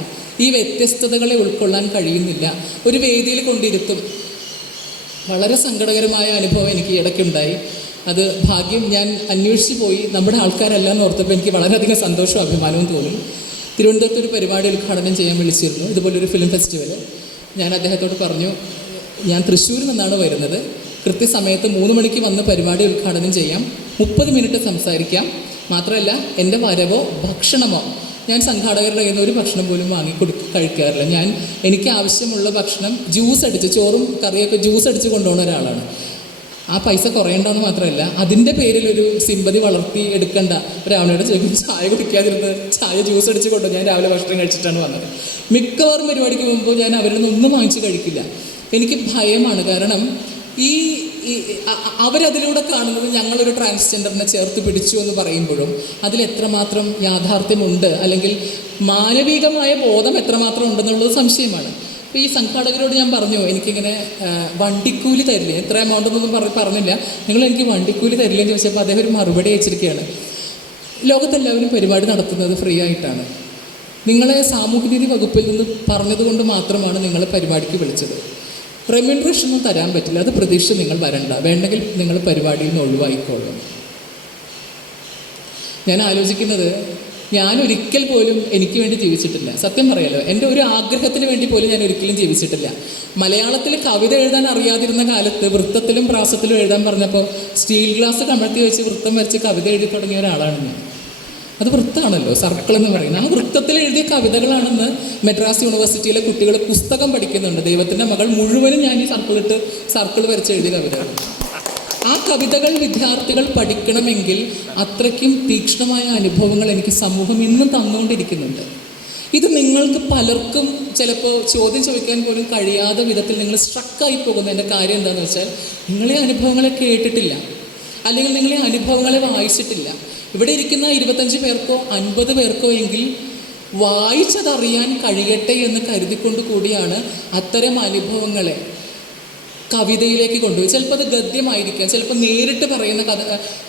ഈ വ്യത്യസ്തതകളെ ഉൾക്കൊള്ളാൻ കഴിയുന്നില്ല? ഒരു വേദിയിൽ കൊണ്ടിരുത്തും. വളരെ സങ്കടകരമായ അനുഭവം എനിക്ക് ഇടയ്ക്കുണ്ടായി. അത് ഭാഗ്യം ഞാൻ അന്വേഷിച്ച് പോയി നമ്മുടെ ആൾക്കാരല്ല എന്ന് ഓർത്തപ്പോൾ എനിക്ക് വളരെയധികം സന്തോഷവും അഭിമാനവും തോന്നി. തിരുവനന്തപുരത്ത് ഒരു പരിപാടി ഉദ്ഘാടനം ചെയ്യാൻ വിളിച്ചിരുന്നു, ഇതുപോലൊരു ഫിലിം ഫെസ്റ്റിവൽ. ഞാൻ അദ്ദേഹത്തോട് പറഞ്ഞു, ഞാൻ തൃശ്ശൂരിൽ നിന്നാണ് വരുന്നത്, കൃത്യസമയത്ത് 3 മണിക്ക് വന്ന് പരിപാടി ഉദ്ഘാടനം ചെയ്യാം, 30 മിനിറ്റ് സംസാരിക്കാം, മാത്രമല്ല എൻ്റെ വരവോ ഭക്ഷണമോ, ഞാൻ സംഘാടകരുടെ കയ്യിൽ നിന്ന് ഒരു ഭക്ഷണം പോലും കഴിക്കാറില്ല. എനിക്ക് ആവശ്യമുള്ള ഭക്ഷണം ജ്യൂസ് അടിച്ച്, ചോറും കറിയൊക്കെ ജ്യൂസ് അടിച്ച് കൊണ്ടുപോകുന്ന ഒരാളാണ്. ആ പൈസ കുറയേണ്ടെന്ന് മാത്രമല്ല അതിൻ്റെ പേരിൽ ഒരു സിമ്പതി വളർത്തി എടുക്കേണ്ട. ഒരാളോട് ചോദിക്കും ചായ കുടിക്കാതിരുന്ന് ചായ ജ്യൂസ് അടിച്ച് കൊണ്ടു. ഞാൻ രാവിലെ ഭക്ഷണം കഴിച്ചിട്ടാണ് വന്നത്. മിക്കവാറും പരിപാടിക്ക് മുമ്പ് ഞാൻ അവരിൽ നിന്ന് ഒന്നും വാങ്ങിച്ച് കഴിക്കില്ല. എനിക്ക് ഭയമാണ്. കാരണം ഈ അവരതിലൂടെ കാണുന്നത് ഞങ്ങളൊരു ട്രാൻസ്ജെൻഡറിനെ ചേർത്ത് പിടിച്ചു എന്ന് പറയുമ്പോഴും അതിലെത്രമാത്രം യാഥാർത്ഥ്യമുണ്ട്, അല്ലെങ്കിൽ മാനവികമായ ബോധം എത്രമാത്രം ഉണ്ടെന്നുള്ളത് സംശയമാണ്. അപ്പോൾ ഈ സംഘാടകരോട് ഞാൻ പറഞ്ഞു, എനിക്കിങ്ങനെ വണ്ടിക്കൂലി തരില്ലേ, എത്ര എമൗണ്ട് എന്നൊന്നും പറഞ്ഞില്ല, നിങ്ങൾ എനിക്ക് വണ്ടിക്കൂലി തരില്ലെന്ന് ചോദിച്ചപ്പോൾ അദ്ദേഹം ഒരു മറുപടി അയച്ചിരിക്കുകയാണ്. ലോകത്തെല്ലാവരും പരിപാടി നടത്തുന്നത് ഫ്രീ ആയിട്ടാണ്. നിങ്ങളെ സാമൂഹ്യനീതി വകുപ്പിൽ നിന്ന് പറഞ്ഞതുകൊണ്ട് മാത്രമാണ് നിങ്ങളെ പരിപാടിക്ക് വിളിച്ചത്. റെമ്യൂണറേഷൻ ഒന്നും തരാൻ പറ്റില്ല, അത് പ്രതീക്ഷിച്ച് നിങ്ങൾ വരണ്ട, വേണ്ടെങ്കിൽ നിങ്ങൾ പരിപാടിയിൽ നിന്ന് ഒഴിവായിക്കോളും. ഞാൻ ആലോചിക്കുന്നത്, ഞാൻ ഒരിക്കൽ പോലും എനിക്ക് വേണ്ടി ജീവിച്ചിട്ടില്ല. സത്യം പറയാലോ, എൻ്റെ ഒരു ആഗ്രഹത്തിന് വേണ്ടി പോലും ഞാൻ ഒരിക്കലും ജീവിച്ചിട്ടില്ല. മലയാളത്തിൽ കവിത എഴുതാൻ അറിയാതിരുന്ന കാലത്ത് വൃത്തത്തിലും പ്രാസത്തിലും എഴുതാൻ പറഞ്ഞപ്പോൾ സ്റ്റീൽ ഗ്ലാസ് കമഴ്ത്തി വെച്ച് വൃത്തം വരച്ച് കവിത എഴുതി തുടങ്ങിയ ഒരാളാണ് ഞാൻ. അത് വൃത്തമാണല്ലോ, സർക്കിൾ എന്ന് പറയുന്നത്. ആ വൃത്തത്തിൽ എഴുതിയ കവിതകളാണെന്ന് മദ്രാസ് യൂണിവേഴ്സിറ്റിയിലെ കുട്ടികൾ പുസ്തകം പഠിക്കുന്നുണ്ട്. ദൈവത്തിൻ്റെ മകൾ മുഴുവനും ഞാൻ ഈ സർക്കിൾ വരച്ച് എഴുതിയ കവിതകൾ. ആ കവിതകൾ വിദ്യാർത്ഥികൾ പഠിക്കണമെങ്കിൽ അത്രയ്ക്കും തീക്ഷ്ണമായ അനുഭവങ്ങൾ എനിക്ക് സമൂഹം ഇന്നും തന്നുകൊണ്ടിരിക്കുന്നുണ്ട്. ഇത് നിങ്ങൾക്ക് പലർക്കും ചിലപ്പോൾ ചോദ്യം ചോദിക്കാൻ പോലും കഴിയാത്ത വിധത്തിൽ നിങ്ങൾ സ്ട്രക്കായി പോകുന്നതിൻ്റെ കാര്യം എന്താണെന്ന് വെച്ചാൽ, നിങ്ങളെ അനുഭവങ്ങളെ കേട്ടിട്ടില്ല, അല്ലെങ്കിൽ നിങ്ങളെ അനുഭവങ്ങളെ വായിച്ചിട്ടില്ല. ഇവിടെ ഇരിക്കുന്ന 25 പേർക്കോ 50 പേർക്കോ എങ്കിൽ വായിച്ചതറിയാൻ കഴിയട്ടെ എന്ന് കരുതിക്കൊണ്ട് കൂടിയാണ് അത്തരം അനുഭവങ്ങളെ കവിതയിലേക്ക് കൊണ്ടുപോയി. ചിലപ്പോൾ അത് ഗദ്യമായിരിക്കാം, ചിലപ്പോൾ നേരിട്ട് പറയുന്ന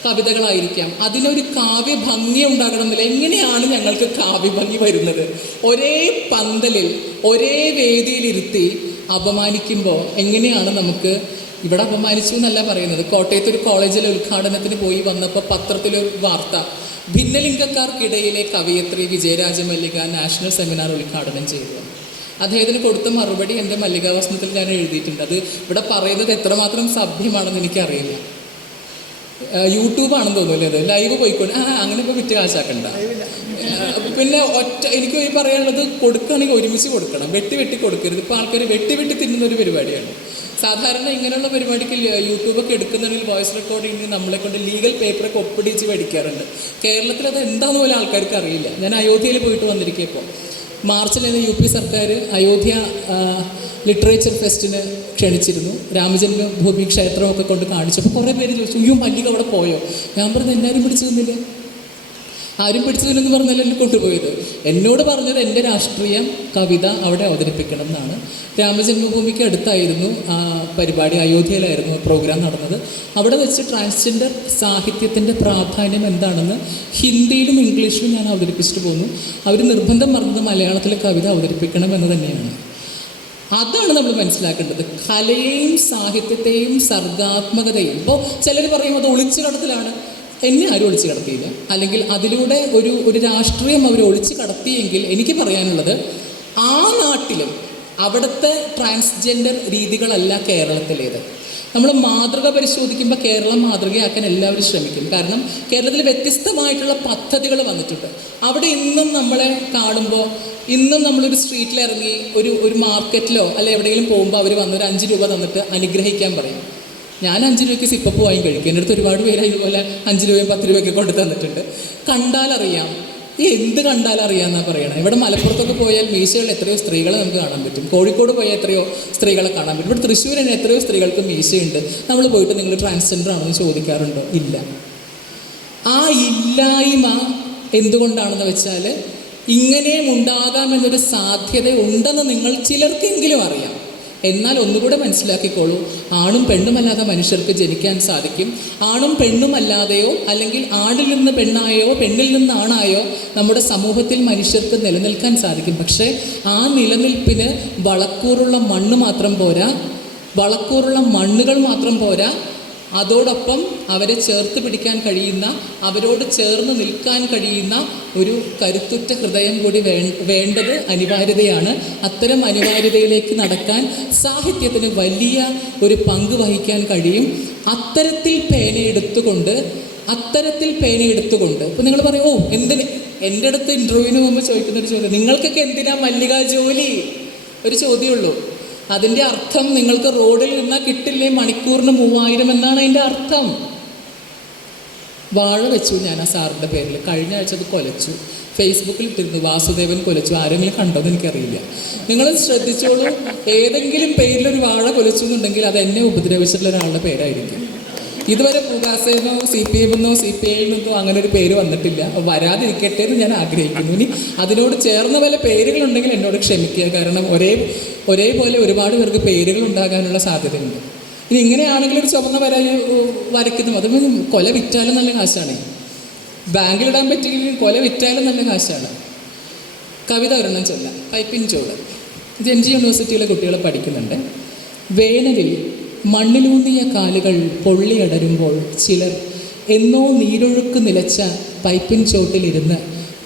കവിതകളായിരിക്കാം. അതിനൊരു കാവ്യഭംഗി ഉണ്ടാകണമെന്നില്ല. എങ്ങനെയാണ് ഞങ്ങൾക്ക് കാവ്യഭംഗി വരുന്നത്? ഒരേ പന്തലിൽ ഒരേ വേദിയിലിരുത്തി അപമാനിക്കുമ്പോൾ എങ്ങനെയാണ് നമുക്ക്? ഇവിടെ അപമാനിച്ചു എന്നല്ല പറയുന്നത്. കോട്ടയത്ത് ഒരു കോളേജിലെ ഉദ്ഘാടനത്തിന് പോയി വന്നപ്പോൾ പത്രത്തിലൊരു വാർത്ത, ഭിന്നലിംഗക്കാർക്കിടയിലെ കവയത്രി വിജയരാജമല്ലിക നാഷണൽ സെമിനാർ ഉദ്ഘാടനം ചെയ്തു. അദ്ദേഹത്തിന് കൊടുത്ത മറുപടി എൻ്റെ മല്ലികാവസനത്തിൽ ഞാൻ എഴുതിയിട്ടുണ്ട്. അത് ഇവിടെ പറയുന്നത് എത്രമാത്രം സഭ്യമാണെന്ന് എനിക്കറിയില്ല. യൂട്യൂബാണെന്ന് തോന്നുന്നില്ല, അത് ലൈവ് പോയിക്കൊണ്ട് അങ്ങനെ ഇപ്പോൾ വിറ്റ് കാശാക്കണ്ട. പിന്നെ എനിക്ക് ഈ പറയാനുള്ളത്, കൊടുക്കുകയാണെങ്കിൽ ഒരുമിച്ച് കൊടുക്കണം, വെട്ടി കൊടുക്കരുത്. ഇപ്പോൾ ആൾക്കാർ വെട്ടി തിന്നുന്ന ഒരു പരിപാടിയാണ്. സാധാരണ ഇങ്ങനെയുള്ള പരിപാടിക്ക് യൂട്യൂബൊക്കെ എടുക്കുന്നതിൽ വോയിസ് റെക്കോർഡിങ്ങിന് നമ്മളെ കൊണ്ട് ലീഗൽ പേപ്പറൊക്കെ ഒപ്പിടിച്ച് പഠിക്കാറുണ്ട്. കേരളത്തിൽ അത് എന്താണെന്ന് പോലെ ആൾക്കാർക്ക് അറിയില്ല. ഞാൻ അയോധ്യയിൽ പോയിട്ട് വന്നിരിക്കുക. ഇപ്പോൾ മാർച്ചിൽ UP സർക്കാർ അയോധ്യ ലിറ്ററേച്ചർ ഫെസ്റ്റിന് ക്ഷണിച്ചിരുന്നു. രാമജന്മഭൂമി ക്ഷേത്രമൊക്കെ കൊണ്ട് കാണിച്ചപ്പോൾ കുറേ പേര് ചോദിച്ചു, അയ്യോ മല്ലിക അവിടെ പോയോ? ഞാൻ പറഞ്ഞു, എല്ലാവരും പിടിച്ചു തന്നില്ല, ആരും പിടിച്ചതില്ലെന്ന് പറഞ്ഞല്ലോ എന്നെ കൊണ്ടുപോയത്. എന്നോട് പറഞ്ഞത് എൻ്റെ രാഷ്ട്രീയ കവിത അവിടെ അവതരിപ്പിക്കണം എന്നാണ്. രാമജന്മഭൂമിക്ക് അടുത്തായിരുന്നു ആ പരിപാടി, അയോധ്യയിലായിരുന്നു പ്രോഗ്രാം നടന്നത്. അവിടെ വെച്ച് ട്രാൻസ്ജെൻഡർ സാഹിത്യത്തിൻ്റെ പ്രാധാന്യം എന്താണെന്ന് ഹിന്ദിയിലും ഇംഗ്ലീഷിലും ഞാൻ അവതരിപ്പിച്ചിട്ട് പോന്നു. അവർ നിർബന്ധം പറഞ്ഞത് മലയാളത്തിലെ കവിത അവതരിപ്പിക്കണം എന്ന് തന്നെയാണ്. അതാണ് നമ്മൾ മനസ്സിലാക്കേണ്ടത്. കലയെയും സാഹിത്യത്തെയും സർഗാത്മകതയും. ഇപ്പോൾ ചിലർ പറയും അത് ഒളിച്ചു കടത്തലാണ്. എന്നെ ആരും ഒളിച്ചു കടത്തിയില്ല. അല്ലെങ്കിൽ അതിലൂടെ ഒരു രാഷ്ട്രീയം അവർ ഒളിച്ചു കടത്തിയെങ്കിൽ എനിക്ക് പറയാനുള്ളത്, ആ നാട്ടിലും അവിടുത്തെ ട്രാൻസ്ജെൻഡർ രീതികളല്ല കേരളത്തിലേത്. നമ്മൾ മാതൃക പരിശോധിക്കുമ്പോൾ കേരളം മാതൃകയാക്കാൻ എല്ലാവരും ശ്രമിക്കും. കാരണം കേരളത്തിൽ വ്യത്യസ്തമായിട്ടുള്ള പദ്ധതികൾ വന്നിട്ടുണ്ട്. അവിടെ ഇന്നും നമ്മളെ കാണുമ്പോൾ, ഇന്നും നമ്മളൊരു സ്ട്രീറ്റിലിറങ്ങി ഒരു മാർക്കറ്റിലോ അല്ലെ എവിടെയെങ്കിലും പോകുമ്പോൾ അവർ വന്നൊരു 5 രൂപ തന്നിട്ട് അനുഗ്രഹിക്കാൻ പറയും. ഞാൻ 5 രൂപയ്ക്ക് സിപ്പപ്പ് വാങ്ങി കഴിക്കും. എൻ്റെ അടുത്ത് ഒരുപാട് പേര് ഇതുപോലെ 5 രൂപയും 10 രൂപയൊക്കെ കൊണ്ട് തന്നിട്ടുണ്ട്. കണ്ടാലറിയാം. എന്ത് കണ്ടാലറിയാമെന്നാണ് പറയണം. ഇവിടെ മലപ്പുറത്തൊക്കെ പോയാൽ മീശയുള്ള എത്രയോ സ്ത്രീകളെ നമുക്ക് കാണാൻ പറ്റും. കോഴിക്കോട് പോയാൽ എത്രയോ സ്ത്രീകളെ കാണാൻ പറ്റും. ഇവിടെ തൃശ്ശൂർ തന്നെ എത്രയോ സ്ത്രീകൾക്ക് മീശയുണ്ട്. നമ്മൾ പോയിട്ട് നിങ്ങൾ ട്രാൻസ്ജെൻഡർ ആണെന്ന് ചോദിക്കാറുണ്ടോ? ഇല്ല. ആ ഇല്ലായ്മ എന്തുകൊണ്ടാണെന്ന് വെച്ചാൽ, ഇങ്ങനെയും ഉണ്ടാകാമെന്നൊരു സാധ്യത ഉണ്ടെന്ന് നിങ്ങൾ ചിലർക്കെങ്കിലും അറിയാം. എന്നാൽ ഒന്നുകൂടെ മനസ്സിലാക്കിക്കോളൂ, ആണും പെണ്ണുമല്ലാത്ത മനുഷ്യർക്ക് ജനിക്കാൻ സാധിക്കും. ആണും പെണ്ണുമല്ലാതെയോ അല്ലെങ്കിൽ ആണിൽ നിന്ന് പെണ്ണായോ പെണ്ണിൽ നിന്ന് ആണായോ നമ്മുടെ സമൂഹത്തിൽ മനുഷ്യർക്ക് നിലനിൽക്കാൻ സാധിക്കും. പക്ഷേ ആ നിലനിൽപ്പിന് വളക്കൂറുള്ള മണ്ണ് മാത്രം പോരാ, വളക്കൂറുള്ള മണ്ണുകൾ മാത്രം പോരാ, അതോടൊപ്പം അവരെ ചേർത്ത് പിടിക്കാൻ കഴിയുന്ന, അവരോട് ചേർന്ന് നിൽക്കാൻ കഴിയുന്ന ഒരു കരുത്തുറ്റ ഹൃദയം കൂടി വേണ്ടത് അനിവാര്യതയാണ്. അത്തരം അനിവാര്യതയിലേക്ക് നടക്കാൻ സാഹിത്യത്തിന് വലിയ ഒരു പങ്ക് വഹിക്കാൻ കഴിയും. അത്തരത്തിൽ പേനയെടുത്തുകൊണ്ട് ഇപ്പം നിങ്ങൾ പറയും, ഓ എന്തിന്, എൻ്റെ അടുത്ത് ഇൻ്റർവ്യൂവിന് മുമ്പ് ചോദിക്കുന്നൊരു ചോദ്യം, നിങ്ങൾക്കൊക്കെ എന്തിനാ മല്ലിക ജോലി? ഒരു ചോദ്യമുള്ളൂ. അതിൻ്റെ അർത്ഥം നിങ്ങൾക്ക് റോഡിൽ നിന്നാൽ കിട്ടില്ലേ മണിക്കൂറിന് 3000 എന്നാണ് അതിൻ്റെ അർത്ഥം. വാഴ വെച്ചു ഞാൻ ആ സാറിൻ്റെ പേരിൽ. കഴിഞ്ഞ ആഴ്ച അത് കൊലച്ചു, ഫേസ്ബുക്കിൽ ഇട്ടിരുന്നു, വാസുദേവൻ കൊലച്ചു. ആരെങ്കിലും കണ്ടോ എന്ന് എനിക്കറിയില്ല. നിങ്ങൾ ശ്രദ്ധിച്ചോളൂ, ഏതെങ്കിലും പേരിലൊരു വാഴ കൊലച്ചു എന്നുണ്ടെങ്കിൽ അത് എന്നെ ഉപദ്രവിച്ചിട്ടുള്ള ഒരാളുടെ പേരായിരിക്കും. ഇതുവരെ പുകാസേനോ CPM എന്നോ CPI എന്നോ അങ്ങനെ ഒരു പേര് വന്നിട്ടില്ല. വരാതിരിക്കട്ടെ എന്ന് ഞാൻ ആഗ്രഹിക്കുന്നു. ഇനി അതിനോട് ചേർന്ന വല്ല പേരുകളുണ്ടെങ്കിൽ എന്നോട് ക്ഷമിക്കുക. കാരണം ഒരേപോലെ ഒരുപാട് പേർക്ക് പേരുകൾ ഉണ്ടാകാനുള്ള സാധ്യതയുണ്ട്. ഇനി ഇങ്ങനെയാണെങ്കിൽ ഒരു ചുവന്ന വരയ്ക്കുന്നു, അത് കൊല വിറ്റാലും നല്ല കാശാണ്. ബാങ്കിലിടാൻ പറ്റിയെങ്കിൽ കൊല വിറ്റാലും നല്ല കാശാണ്. കവിത ഒരെണ്ണം ചൊല്ലാം, പൈപ്പിൻ ചോട്. ഇത് MG യൂണിവേഴ്സിറ്റിയിലെ കുട്ടികൾ പഠിക്കുന്നുണ്ട്. വേനലിൽ മണ്ണിലൂന്നിയ കാലുകൾ പൊള്ളിയടരുമ്പോൾ ചിലർ എന്നോ നീരൊഴുക്ക് നിലച്ച പൈപ്പിൻ ചോട്ടിലിരുന്ന്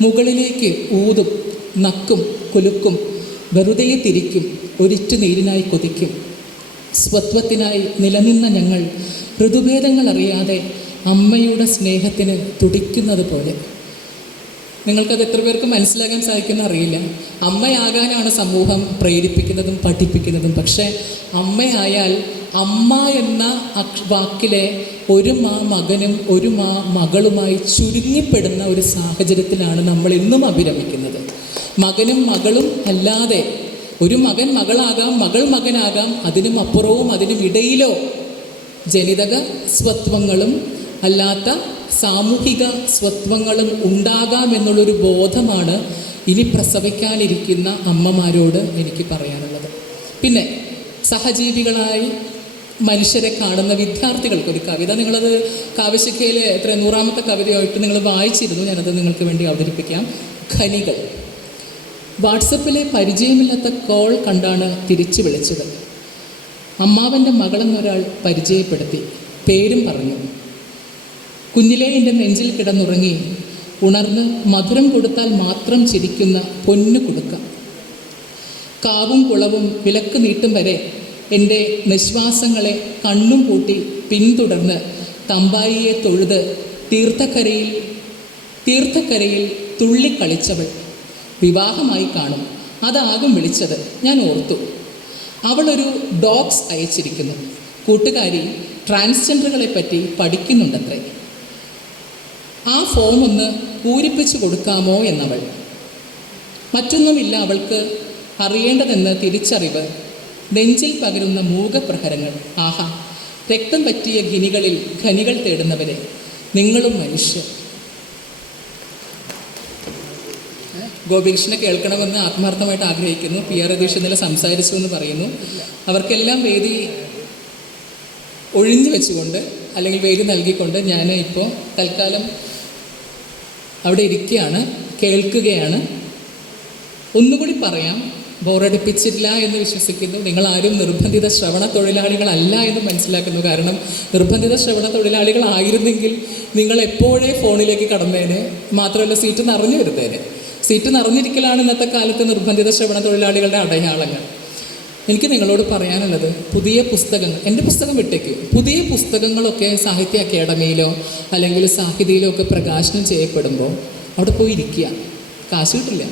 മുകളിലേക്ക് ഊതും, നക്കും, കുലുക്കും, വെറുതെ തിരിക്കും, ഒരിറ്റു നീരിനായി കൊതിക്കും. സ്വത്വത്തിനായി നിലനിന്ന ഞങ്ങൾ ഋതുഭേദങ്ങൾ അറിയാതെ അമ്മയുടെ സ്നേഹത്തിന് തുടിക്കുന്നത് പോലെ. നിങ്ങൾക്കത് എത്ര പേർക്ക് മനസ്സിലാക്കാൻ സാധിക്കുന്ന അറിയില്ല. അമ്മയാകാനാണ് സമൂഹം പ്രേരിപ്പിക്കുന്നതും പഠിപ്പിക്കുന്നതും. പക്ഷേ അമ്മയായാൽ അമ്മ എന്ന വാക്കിലെ ഒരു മകനും ഒരു മകളുമായി ചുരുങ്ങിപ്പെടുന്ന ഒരു സാഹചര്യത്തിലാണ് നമ്മൾ ഇന്നും അഭിരമിക്കുന്നത്. മകനും മകളും അല്ലാതെ ഒരു മകൻ മകളാകാം, മകൾ മകനാകാം, അതിനും അപ്പുറവും അതിനും ഇടയിലോ ജനിതക സ്വത്വങ്ങളും അല്ലാത്ത സാമൂഹിക സ്വത്വങ്ങളും ഉണ്ടാകാമെന്നുള്ളൊരു ബോധമാണ് ഇനി പ്രസവിക്കാനിരിക്കുന്ന അമ്മമാരോട് എനിക്ക് പറയാനുള്ളത്. പിന്നെ സഹജീവികളായി മനുഷ്യരെ കാണുന്ന വിദ്യാർത്ഥികൾക്ക് ഒരു കവിത, നിങ്ങളത് കാവ്യശിഖയിലെ 100ാമത്തെ കവിതയായിട്ട് നിങ്ങൾ വായിച്ചിരുന്നു. ഞാനത് നിങ്ങൾക്ക് വേണ്ടി അവതരിപ്പിക്കാം. ഖനികൾ. വാട്സപ്പിലെ പരിചയമില്ലാത്ത കോൾ കണ്ടാണ് തിരിച്ചു വിളിച്ചത്. അമ്മാവൻ്റെ മകളെന്നൊരാൾ പരിചയപ്പെടുത്തി, പേരും പറഞ്ഞു. കുഞ്ഞിലേ എൻ്റെ നെഞ്ചിൽ കിടന്നുറങ്ങി ഉണർന്ന് മധുരം കൊടുത്താൽ മാത്രം ചിരിക്കുന്ന പൊന്നു കൊടുക്ക. കാവും കുളവും വിലക്ക് നീട്ടും വരെ എൻ്റെ നിശ്വാസങ്ങളെ കണ്ണും പൂട്ടി പിന്തുടർന്ന് തമ്പായിയെ തൊഴുത് തീർത്ഥക്കരയിൽ തുള്ളിക്കളിച്ചവൾ. വിവാഹമായി കാണും, അതാകും വിളിച്ചത്. ഞാൻ ഓർത്തു, അവളൊരു ഡോക്സ് അയച്ചിരിക്കുന്നു. കൂട്ടുകാരി ട്രാൻസ്ജെൻഡറുകളെ പറ്റി പഠിക്കുന്നുണ്ടത്രേ. ആ ഫോം ഒന്ന് പൂരിപ്പിച്ചു കൊടുക്കാമോ എന്നവൾ. മറ്റൊന്നുമില്ല അവൾക്ക് അറിയേണ്ടതെന്ന് തിരിച്ചറിവ്, നെഞ്ചിൽ പകരുന്ന മൂകപ്രഹരങ്ങൾ. ആഹാ, രക്തം പറ്റിയ ഖനികളിൽ ഖനികൾ തേടുന്നവരെ, നിങ്ങളും മനുഷ്യർ. ഗോപികൃഷ്ണനെ കേൾക്കണമെന്ന് ആത്മാർത്ഥമായിട്ട് ആഗ്രഹിക്കുന്നു. PR രതീഷ് ഇന്നലെ സംസാരിച്ചു എന്ന് പറയുന്നു. അവർക്കെല്ലാം വേദി ഒഴിഞ്ഞു വെച്ചുകൊണ്ട് അല്ലെങ്കിൽ വേദി നൽകിക്കൊണ്ട് ഞാൻ ഇപ്പോൾ തൽക്കാലം അവിടെ ഇരിക്കുകയാണ്, കേൾക്കുകയാണ്. ഒന്നുകൂടി പറയാം, ബോറടിപ്പിച്ചില്ല എന്ന് വിശ്വസിക്കുന്നു. നിങ്ങളാരും നിർബന്ധിത ശ്രവണ തൊഴിലാളികളല്ല എന്ന് മനസ്സിലാക്കുന്നു. കാരണം നിർബന്ധിത ശ്രവണ തൊഴിലാളികളായിരുന്നെങ്കിൽ നിങ്ങൾ എപ്പോഴേ ഫോണിലേക്ക് കടന്നേനെ, മാത്രമല്ല സീറ്റ് നിറഞ്ഞു വരുന്നേനെ. സീറ്റ് നിറഞ്ഞിരിക്കലാണ് ഇന്നത്തെ കാലത്ത് നിർബന്ധിത ശ്രവണ തൊഴിലാളികളുടെ അടയാളങ്ങൾ. എനിക്ക് നിങ്ങളോട് പറയാനുള്ളത്, പുതിയ പുസ്തകങ്ങൾ, എൻ്റെ പുസ്തകം വിട്ടേക്കും, പുതിയ പുസ്തകങ്ങളൊക്കെ സാഹിത്യ അക്കാഡമിയിലോ അല്ലെങ്കിൽ സാഹിതിയിലോ ഒക്കെ പ്രകാശനം ചെയ്യപ്പെടുമ്പോൾ അവിടെ പോയി ഇരിക്കുക. കാശ് കിട്ടില്ല,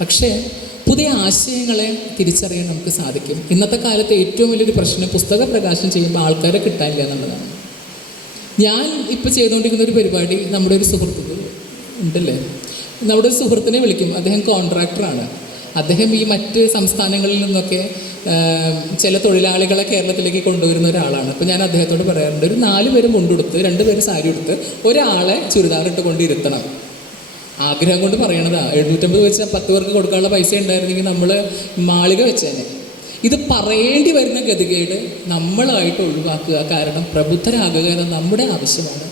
പക്ഷേ പുതിയ ആശയങ്ങളെ തിരിച്ചറിയാൻ നമുക്ക് സാധിക്കും. ഇന്നത്തെ കാലത്ത് ഏറ്റവും വലിയൊരു പ്രശ്നം പുസ്തക പ്രകാശനം ചെയ്യുമ്പോൾ ആൾക്കാരെ കിട്ടാനില്ല എന്നുള്ളതാണ്. ഞാൻ ഇപ്പോൾ ചെയ്തുകൊണ്ടിരിക്കുന്ന ഒരു പരിപാടി, നമ്മുടെ ഒരു സുഹൃത്ത് ഉണ്ടല്ലേ, നമ്മുടെ ഒരു സുഹൃത്തിനെ വിളിക്കും. അദ്ദേഹം കോൺട്രാക്ടറാണ്. അദ്ദേഹം ഈ മറ്റ് സംസ്ഥാനങ്ങളിൽ നിന്നൊക്കെ ചില തൊഴിലാളികളെ കേരളത്തിലേക്ക് കൊണ്ടുവരുന്ന ഒരാളാണ്. അപ്പോൾ ഞാൻ അദ്ദേഹത്തോട് പറയാറുണ്ട്, ഒരു 4 പേര് മുണ്ടെടുത്ത് 2 പേര് സാരി എടുത്ത് ഒരാളെ ചുരിദാറിട്ട് കൊണ്ടിരുത്തണം. ആഗ്രഹം കൊണ്ട് പറയണതാണ്. 750 വെച്ച് 10 പേർക്ക് കൊടുക്കാനുള്ള പൈസ ഉണ്ടായിരുന്നെങ്കിൽ നമ്മൾ മാളിക വെച്ചേനെ. ഇത് പറയേണ്ടി വരുന്ന ഗതികേട് നമ്മളായിട്ട് ഒഴിവാക്കുക. കാരണം പ്രബുദ്ധരാകുക എന്നത് നമ്മുടെ ആവശ്യമാണ്.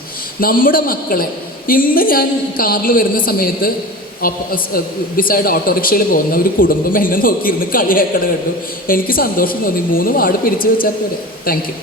നമ്മുടെ മക്കളെ, ഇന്ന് ഞാൻ കാറിൽ വരുന്ന സമയത്ത് ഡിസൈഡ് ഓട്ടോറിക്ഷയിൽ പോകുന്ന ഒരു കുടുംബം എന്നെ നോക്കിയിരുന്ന് കളിയാക്കട കണ്ടു. എനിക്ക് സന്തോഷം തോന്നി. 3 വാർഡ് പിരിച്ചു വെച്ചാൽ പോരെ. Thank you.